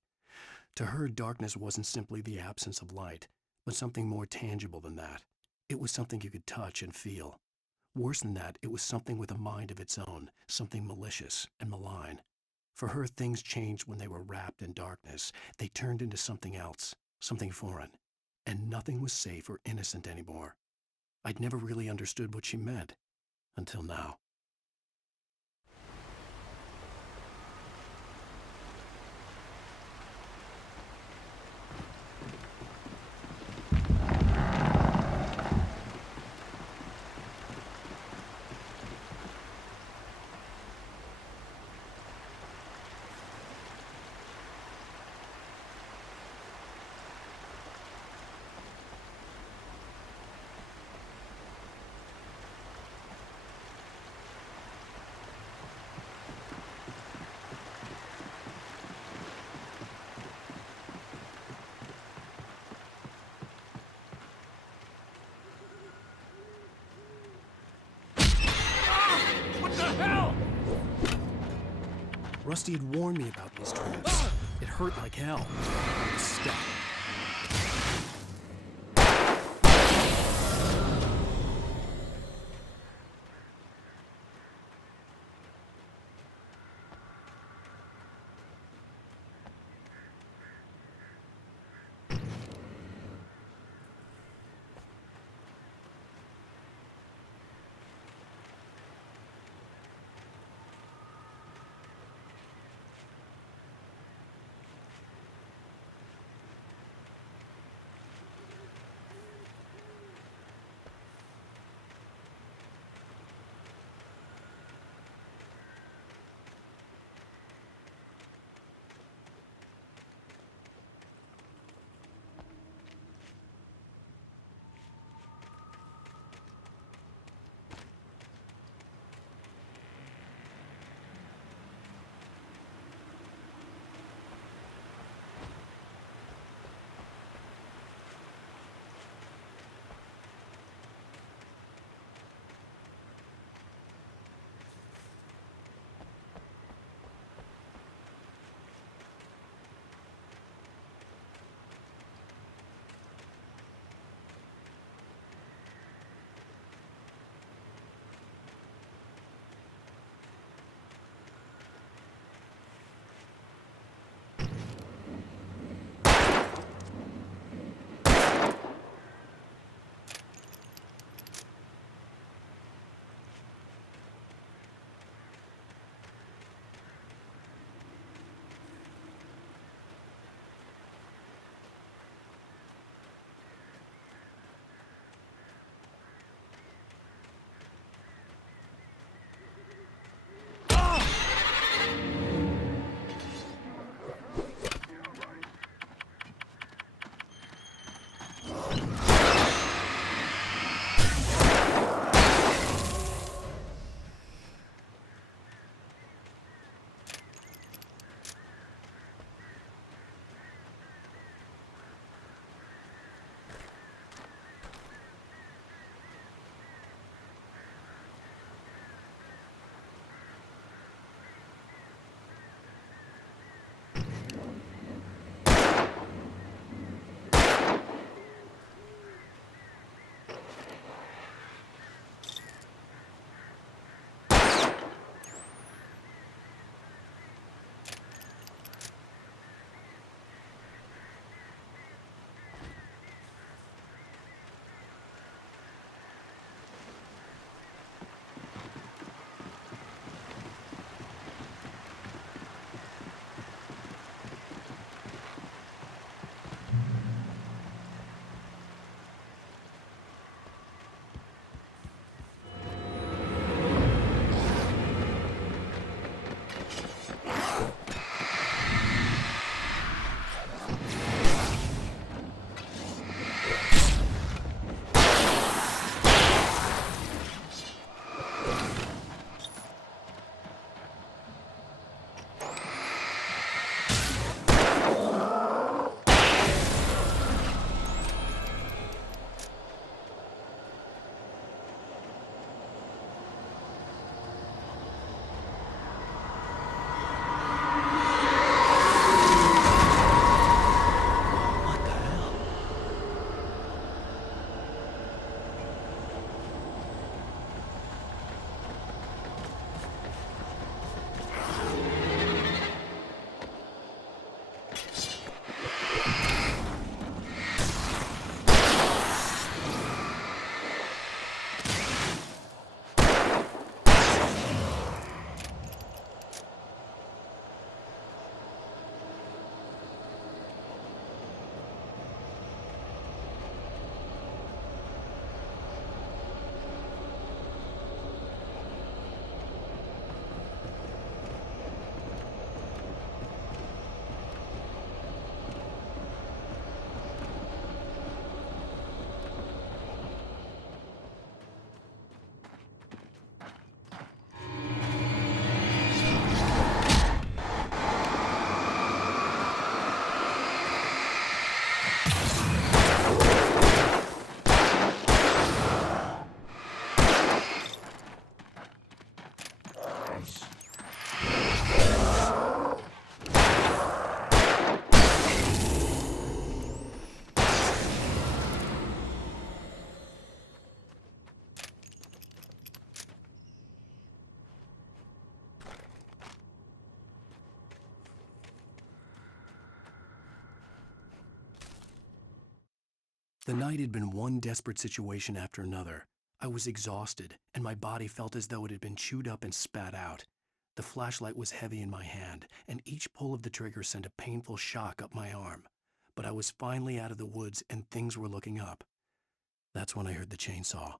To her, darkness wasn't simply the absence of light, but something more tangible than that. It was something you could touch and feel. Worse than that, it was something with a mind of its own, something malicious and malign. For her, things changed when they were wrapped in darkness. They turned into something else, something foreign, and nothing was safe or innocent anymore. I'd never really understood what she meant, until now. Rusty had warned me about these traps. It hurt like hell. I was stuck. The night had been one desperate situation after another. I was exhausted, and my body felt as though it had been chewed up and spat out. The flashlight was heavy in my hand, and each pull of the trigger sent a painful shock up my arm. But I was finally out of the woods, and things were looking up. That's when I heard the chainsaw.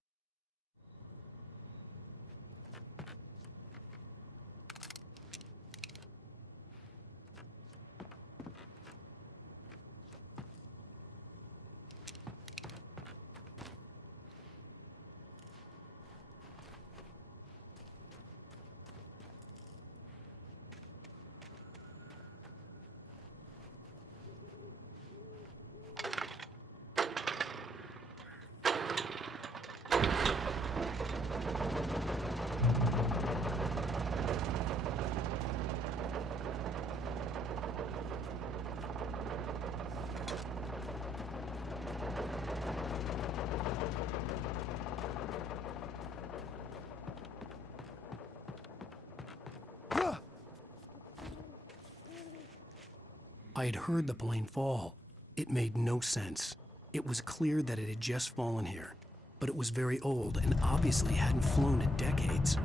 I had heard the plane fall. It made no sense. It was clear that it had just fallen here, but it was very old and obviously hadn't flown in decades.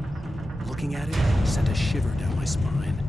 Looking at it sent a shiver down my spine.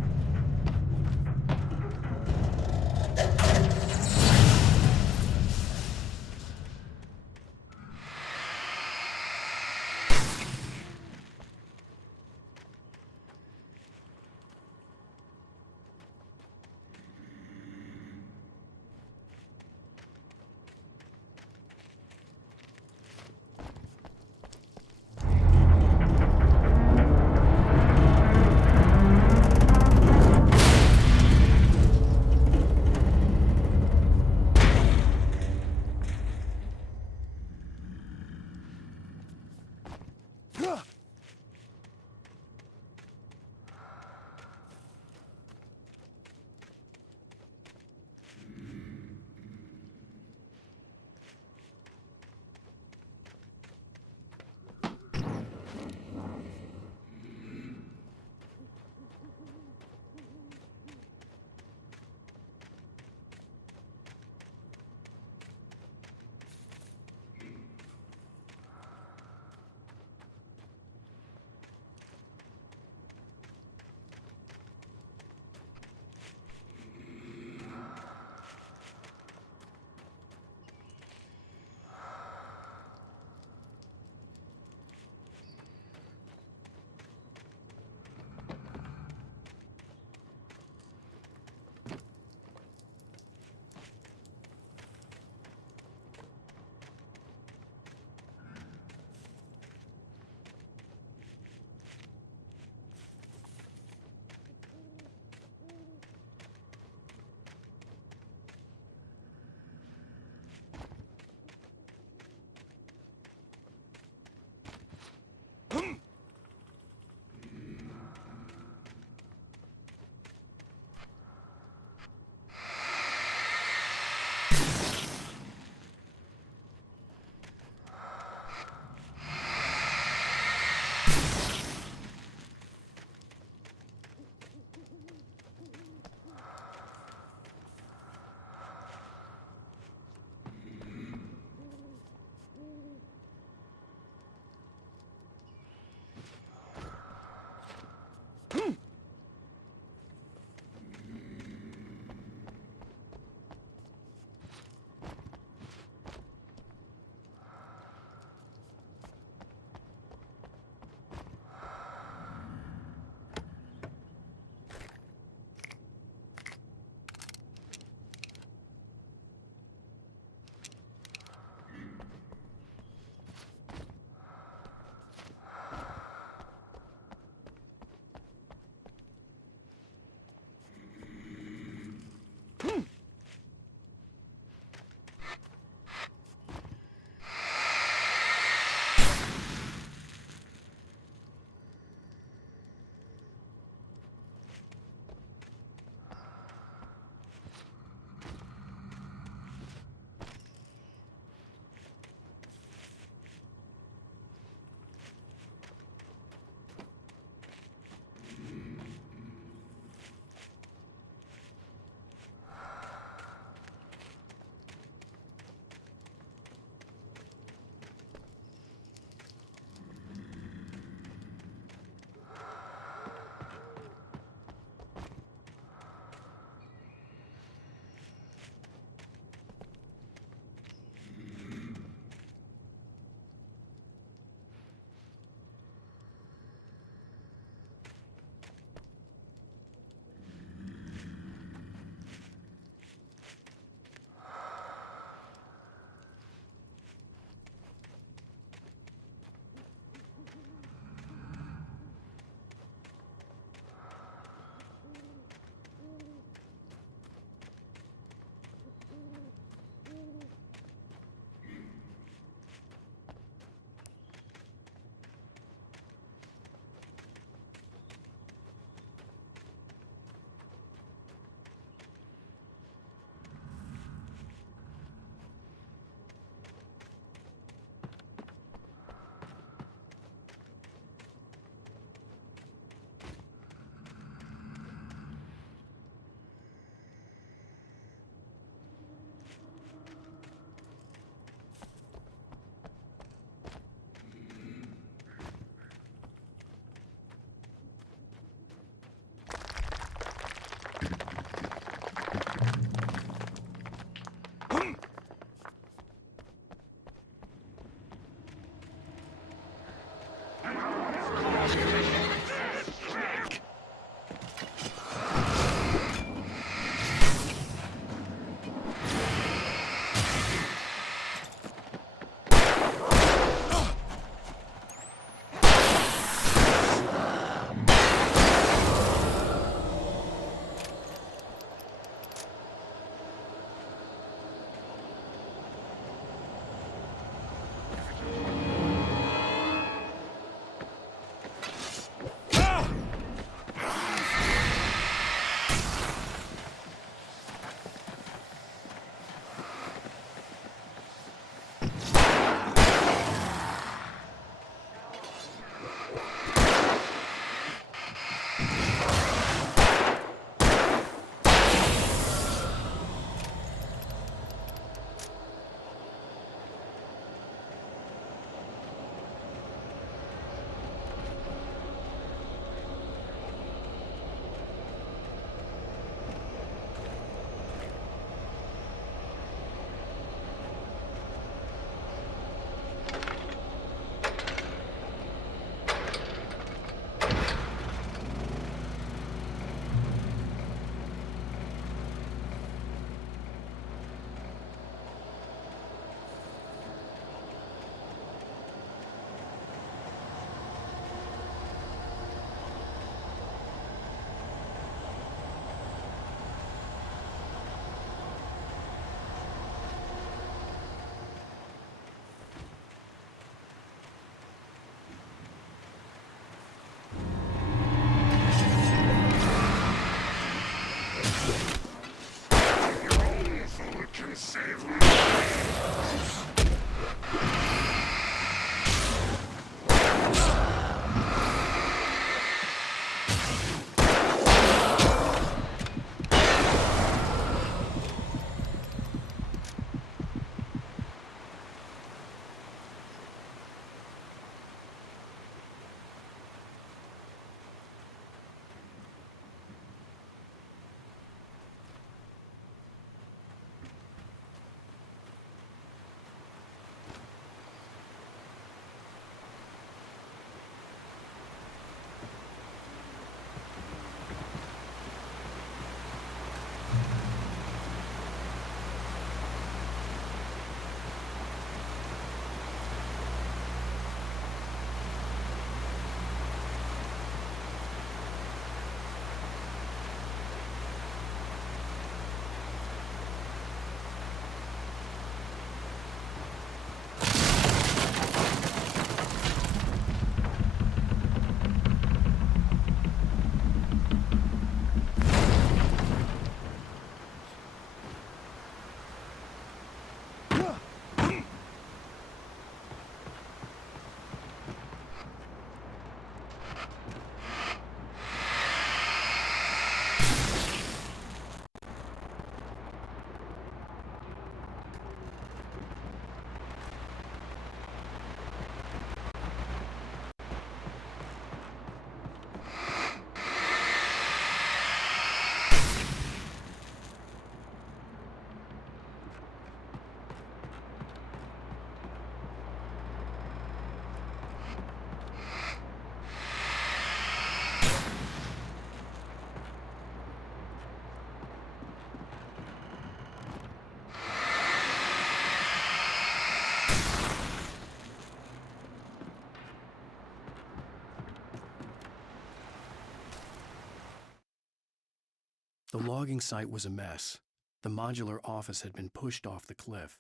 The logging site was a mess. The modular office had been pushed off the cliff.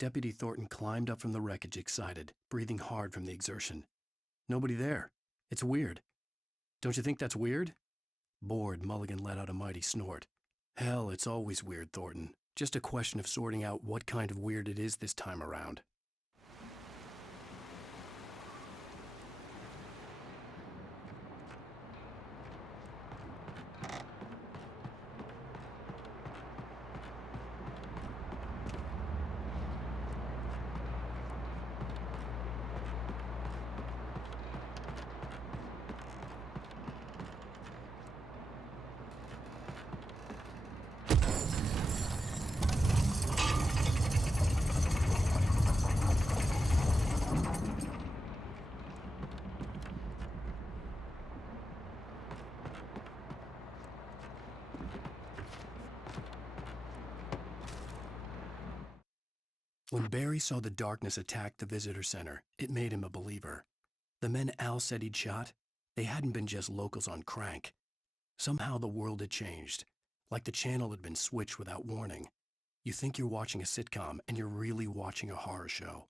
Deputy Thornton climbed up from the wreckage excited, breathing hard from the exertion. Nobody there. It's weird. Don't you think that's weird? Bored, Mulligan let out a mighty snort. Hell, it's always weird, Thornton. Just a question of sorting out what kind of weird it is this time around. When Barry saw the darkness attack the visitor center, it made him a believer. The men Al said he'd shot, they hadn't been just locals on crank. Somehow the world had changed, like the channel had been switched without warning. You think you're watching a sitcom, and you're really watching a horror show.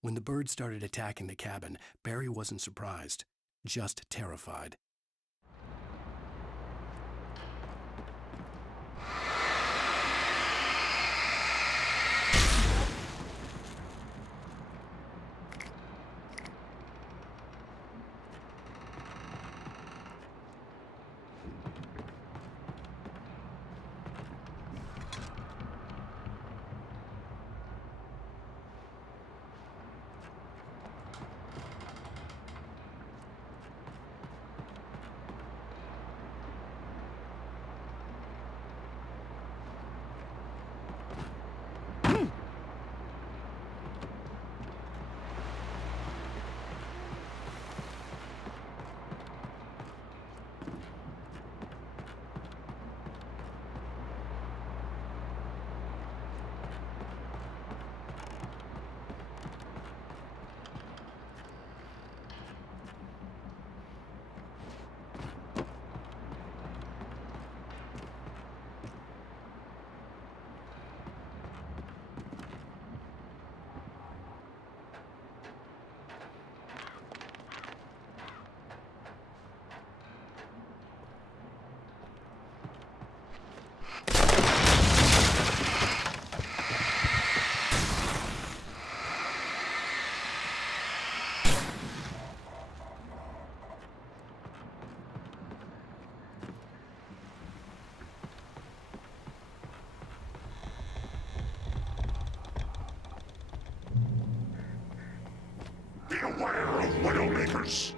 When the birds started attacking the cabin, Barry wasn't surprised, just terrified. Beware of Widowmakers!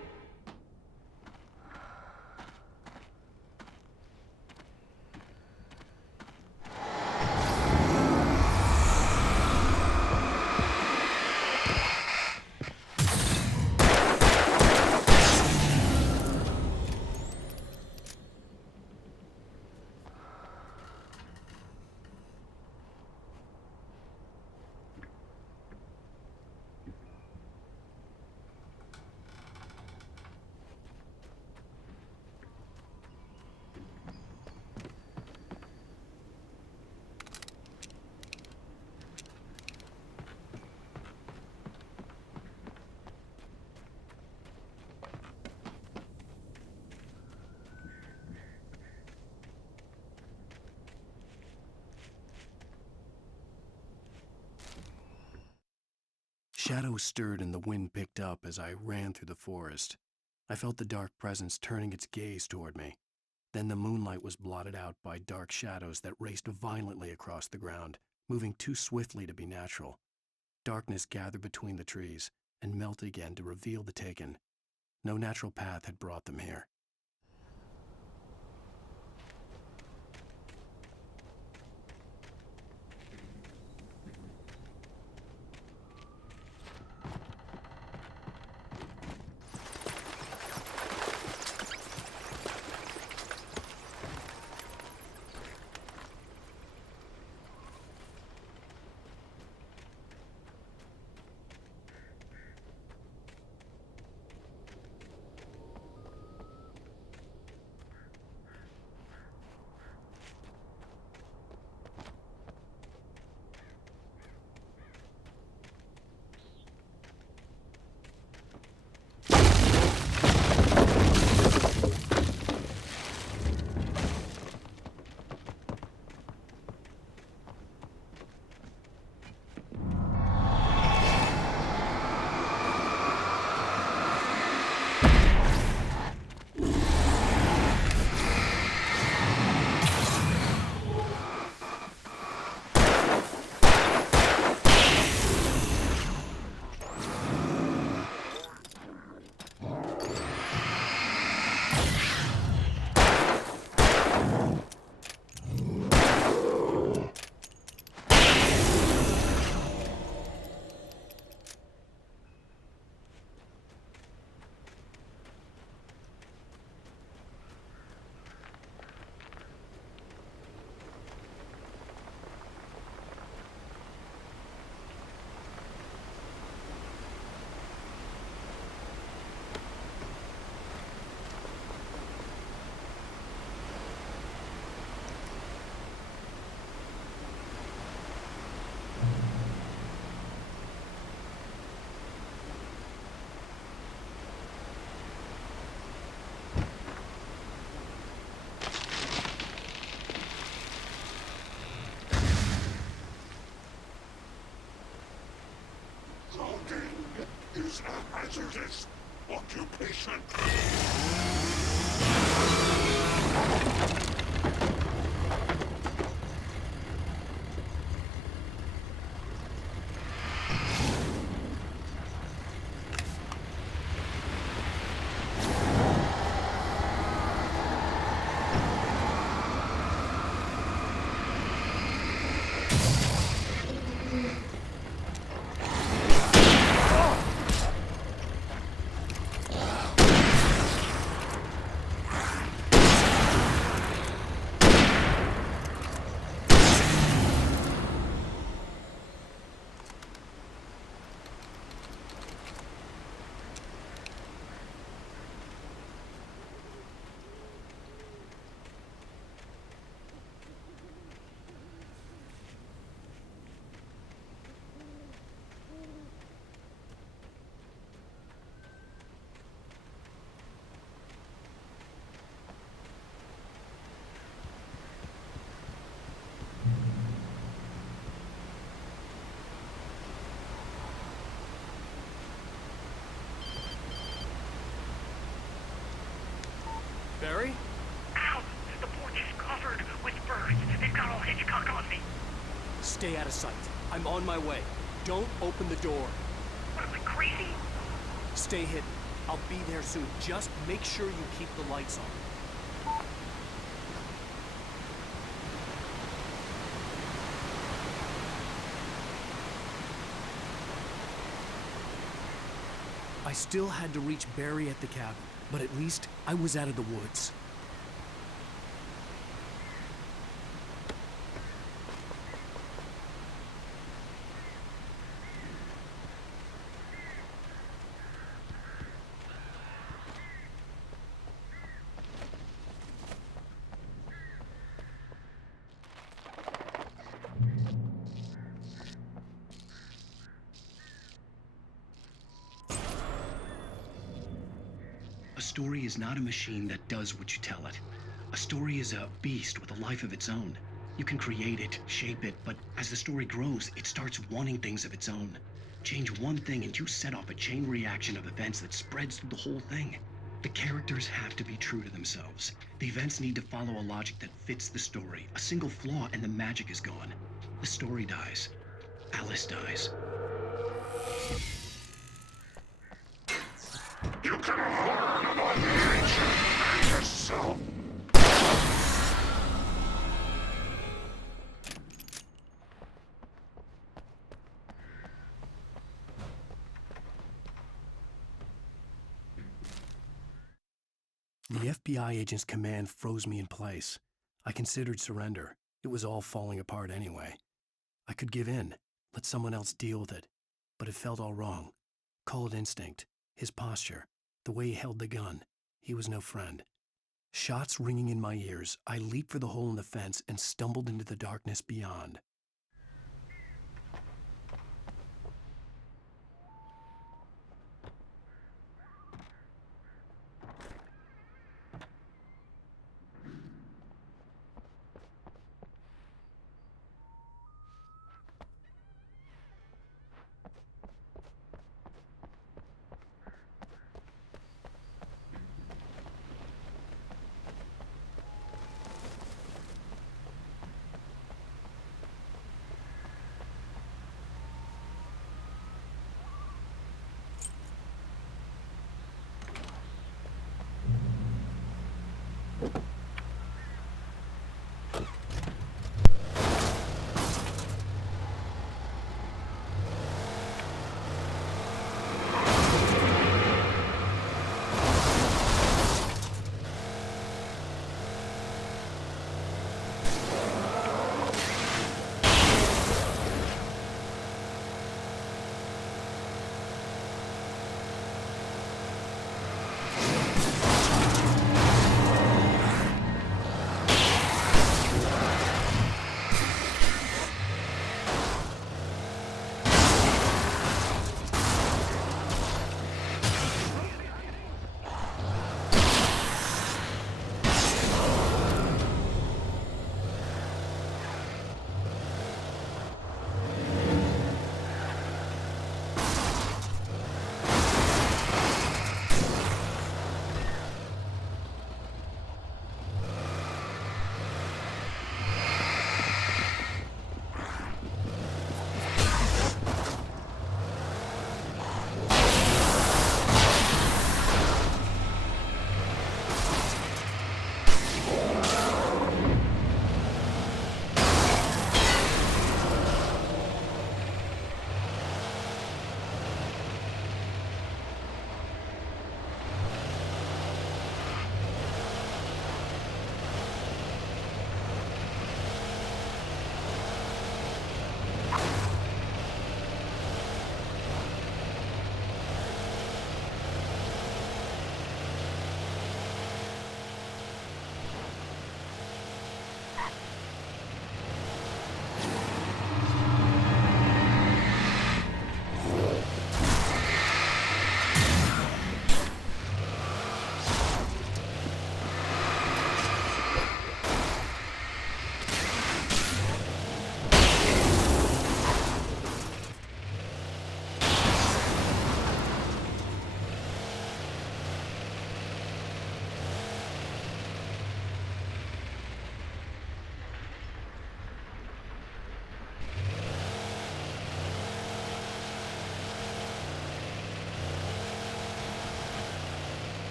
Shadows stirred and the wind picked up as I ran through the forest. I felt the dark presence turning its gaze toward me. Then the moonlight was blotted out by dark shadows that raced violently across the ground, moving too swiftly to be natural. Darkness gathered between the trees and melted again to reveal the Taken. No natural path had brought them here. is a hazardous occupation. Barry? Ow! The porch is covered with birds. They've got all Hitchcock on me. Stay out of sight. I'm on my way. Don't open the door. What am I, crazy? Stay hidden. I'll be there soon. Just make sure you keep the lights on. I still had to reach Barry at the cabin, but at least I was out of the woods. A story is not a machine that does what you tell it. A story is a beast with a life of its own. You can create it, shape it, but as the story grows, it starts wanting things of its own. Change one thing and you set off a chain reaction of events that spreads through the whole thing. The characters have to be true to themselves. The events need to follow a logic that fits the story. A single flaw and the magic is gone. The story dies. Alice dies. You can learn about nature and yourself. The FBI agent's command froze me in place. I considered surrender. It was all falling apart anyway. I could give in, let someone else deal with it, but it felt all wrong. Call it instinct, his posture, the way he held the gun. He was no friend. Shots ringing in my ears, I leaped for the hole in the fence and stumbled into the darkness beyond.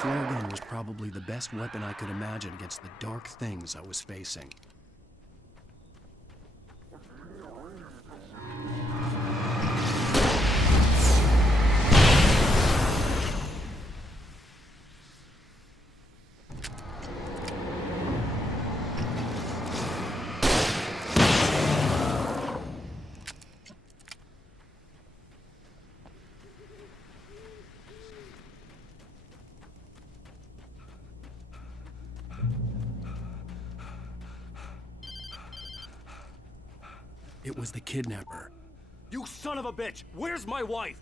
flare gun was probably the best weapon I could imagine against the dark things I was facing. It was the kidnapper. You son of a bitch! Where's my wife?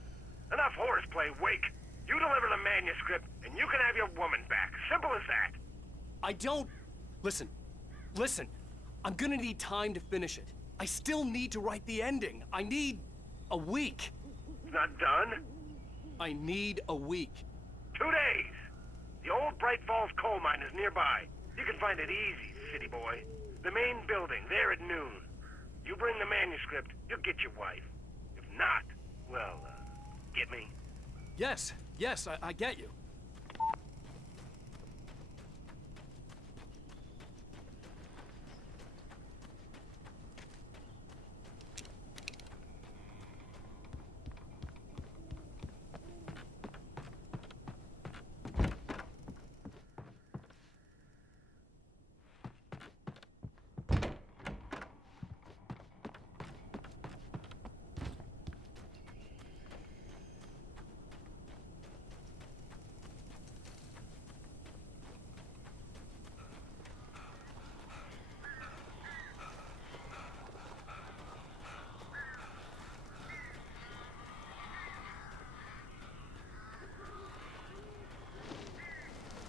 Enough horseplay, Wake. You deliver the manuscript, and you can have your woman back. Simple as that. I don't... Listen. I'm gonna need time to finish it. I still need to write the ending. I need a week. It's not done? I need a week. 2 days. The old Bright Falls coal mine is nearby. You can find it easy, city boy. The main building, there at noon. You bring the manuscript, you'll get your wife. If not, well, get me? Yes, I get you.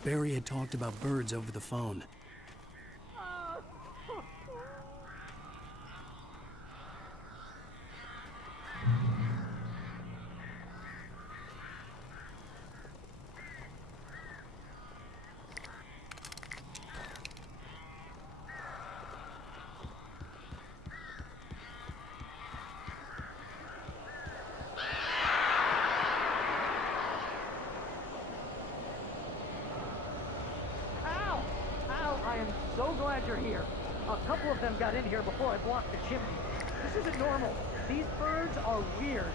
Barry had talked about birds over the phone. So glad you're here. A couple of them got in here before I blocked the chimney. This isn't normal. These birds are weird.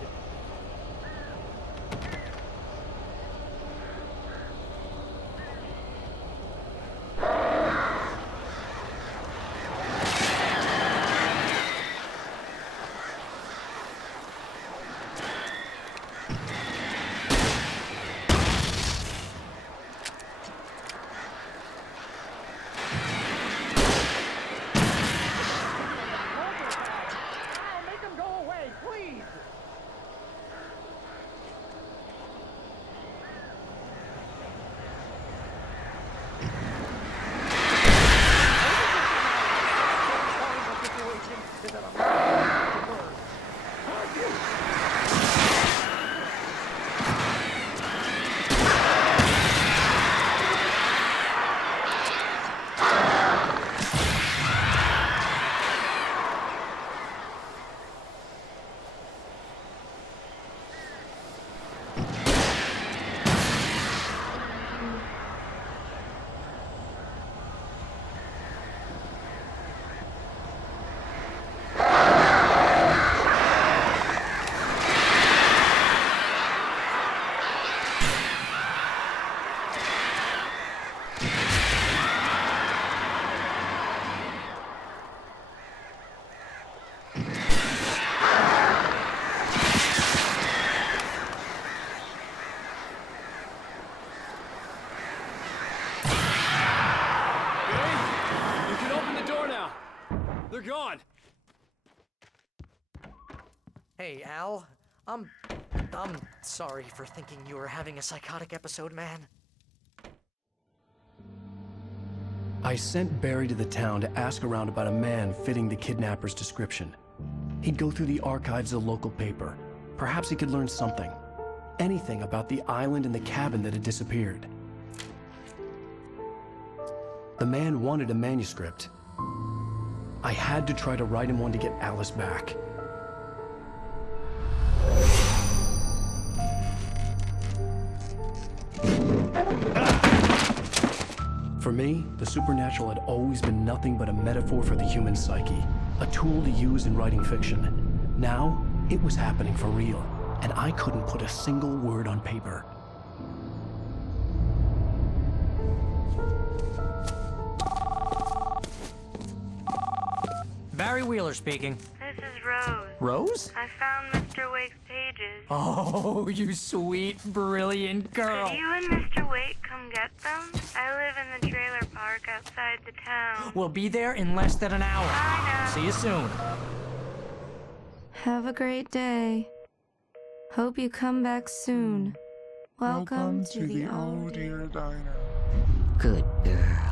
They're gone! Hey, Al. I'm sorry for thinking you were having a psychotic episode, man. I sent Barry to the town to ask around about a man fitting the kidnapper's description. He'd go through the archives of the local paper. Perhaps he could learn something. Anything about the island and the cabin that had disappeared. The man wanted a manuscript. I had to try to write him one to get Alice back. Ah! For me, the supernatural had always been nothing but a metaphor for the human psyche, a tool to use in writing fiction. Now, it was happening for real, and I couldn't put a single word on paper. Barry Wheeler speaking. This is Rose. Rose? I found Mr. Wake's pages. Oh, you sweet, brilliant girl. Could you and Mr. Wake come get them? I live in the trailer park outside the town. We'll be there in less than an hour. Bye now. See you soon. Have a great day. Hope you come back soon. Welcome to the old dear diner. Good girl.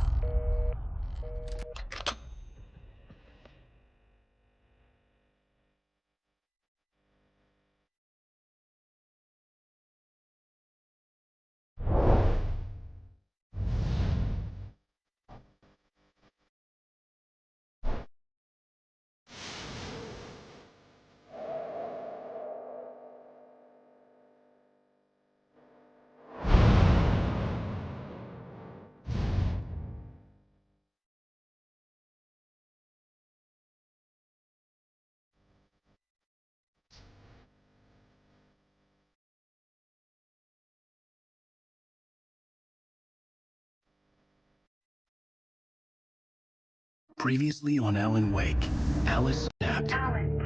Previously on Alan Wake, Alice snapped. Alan,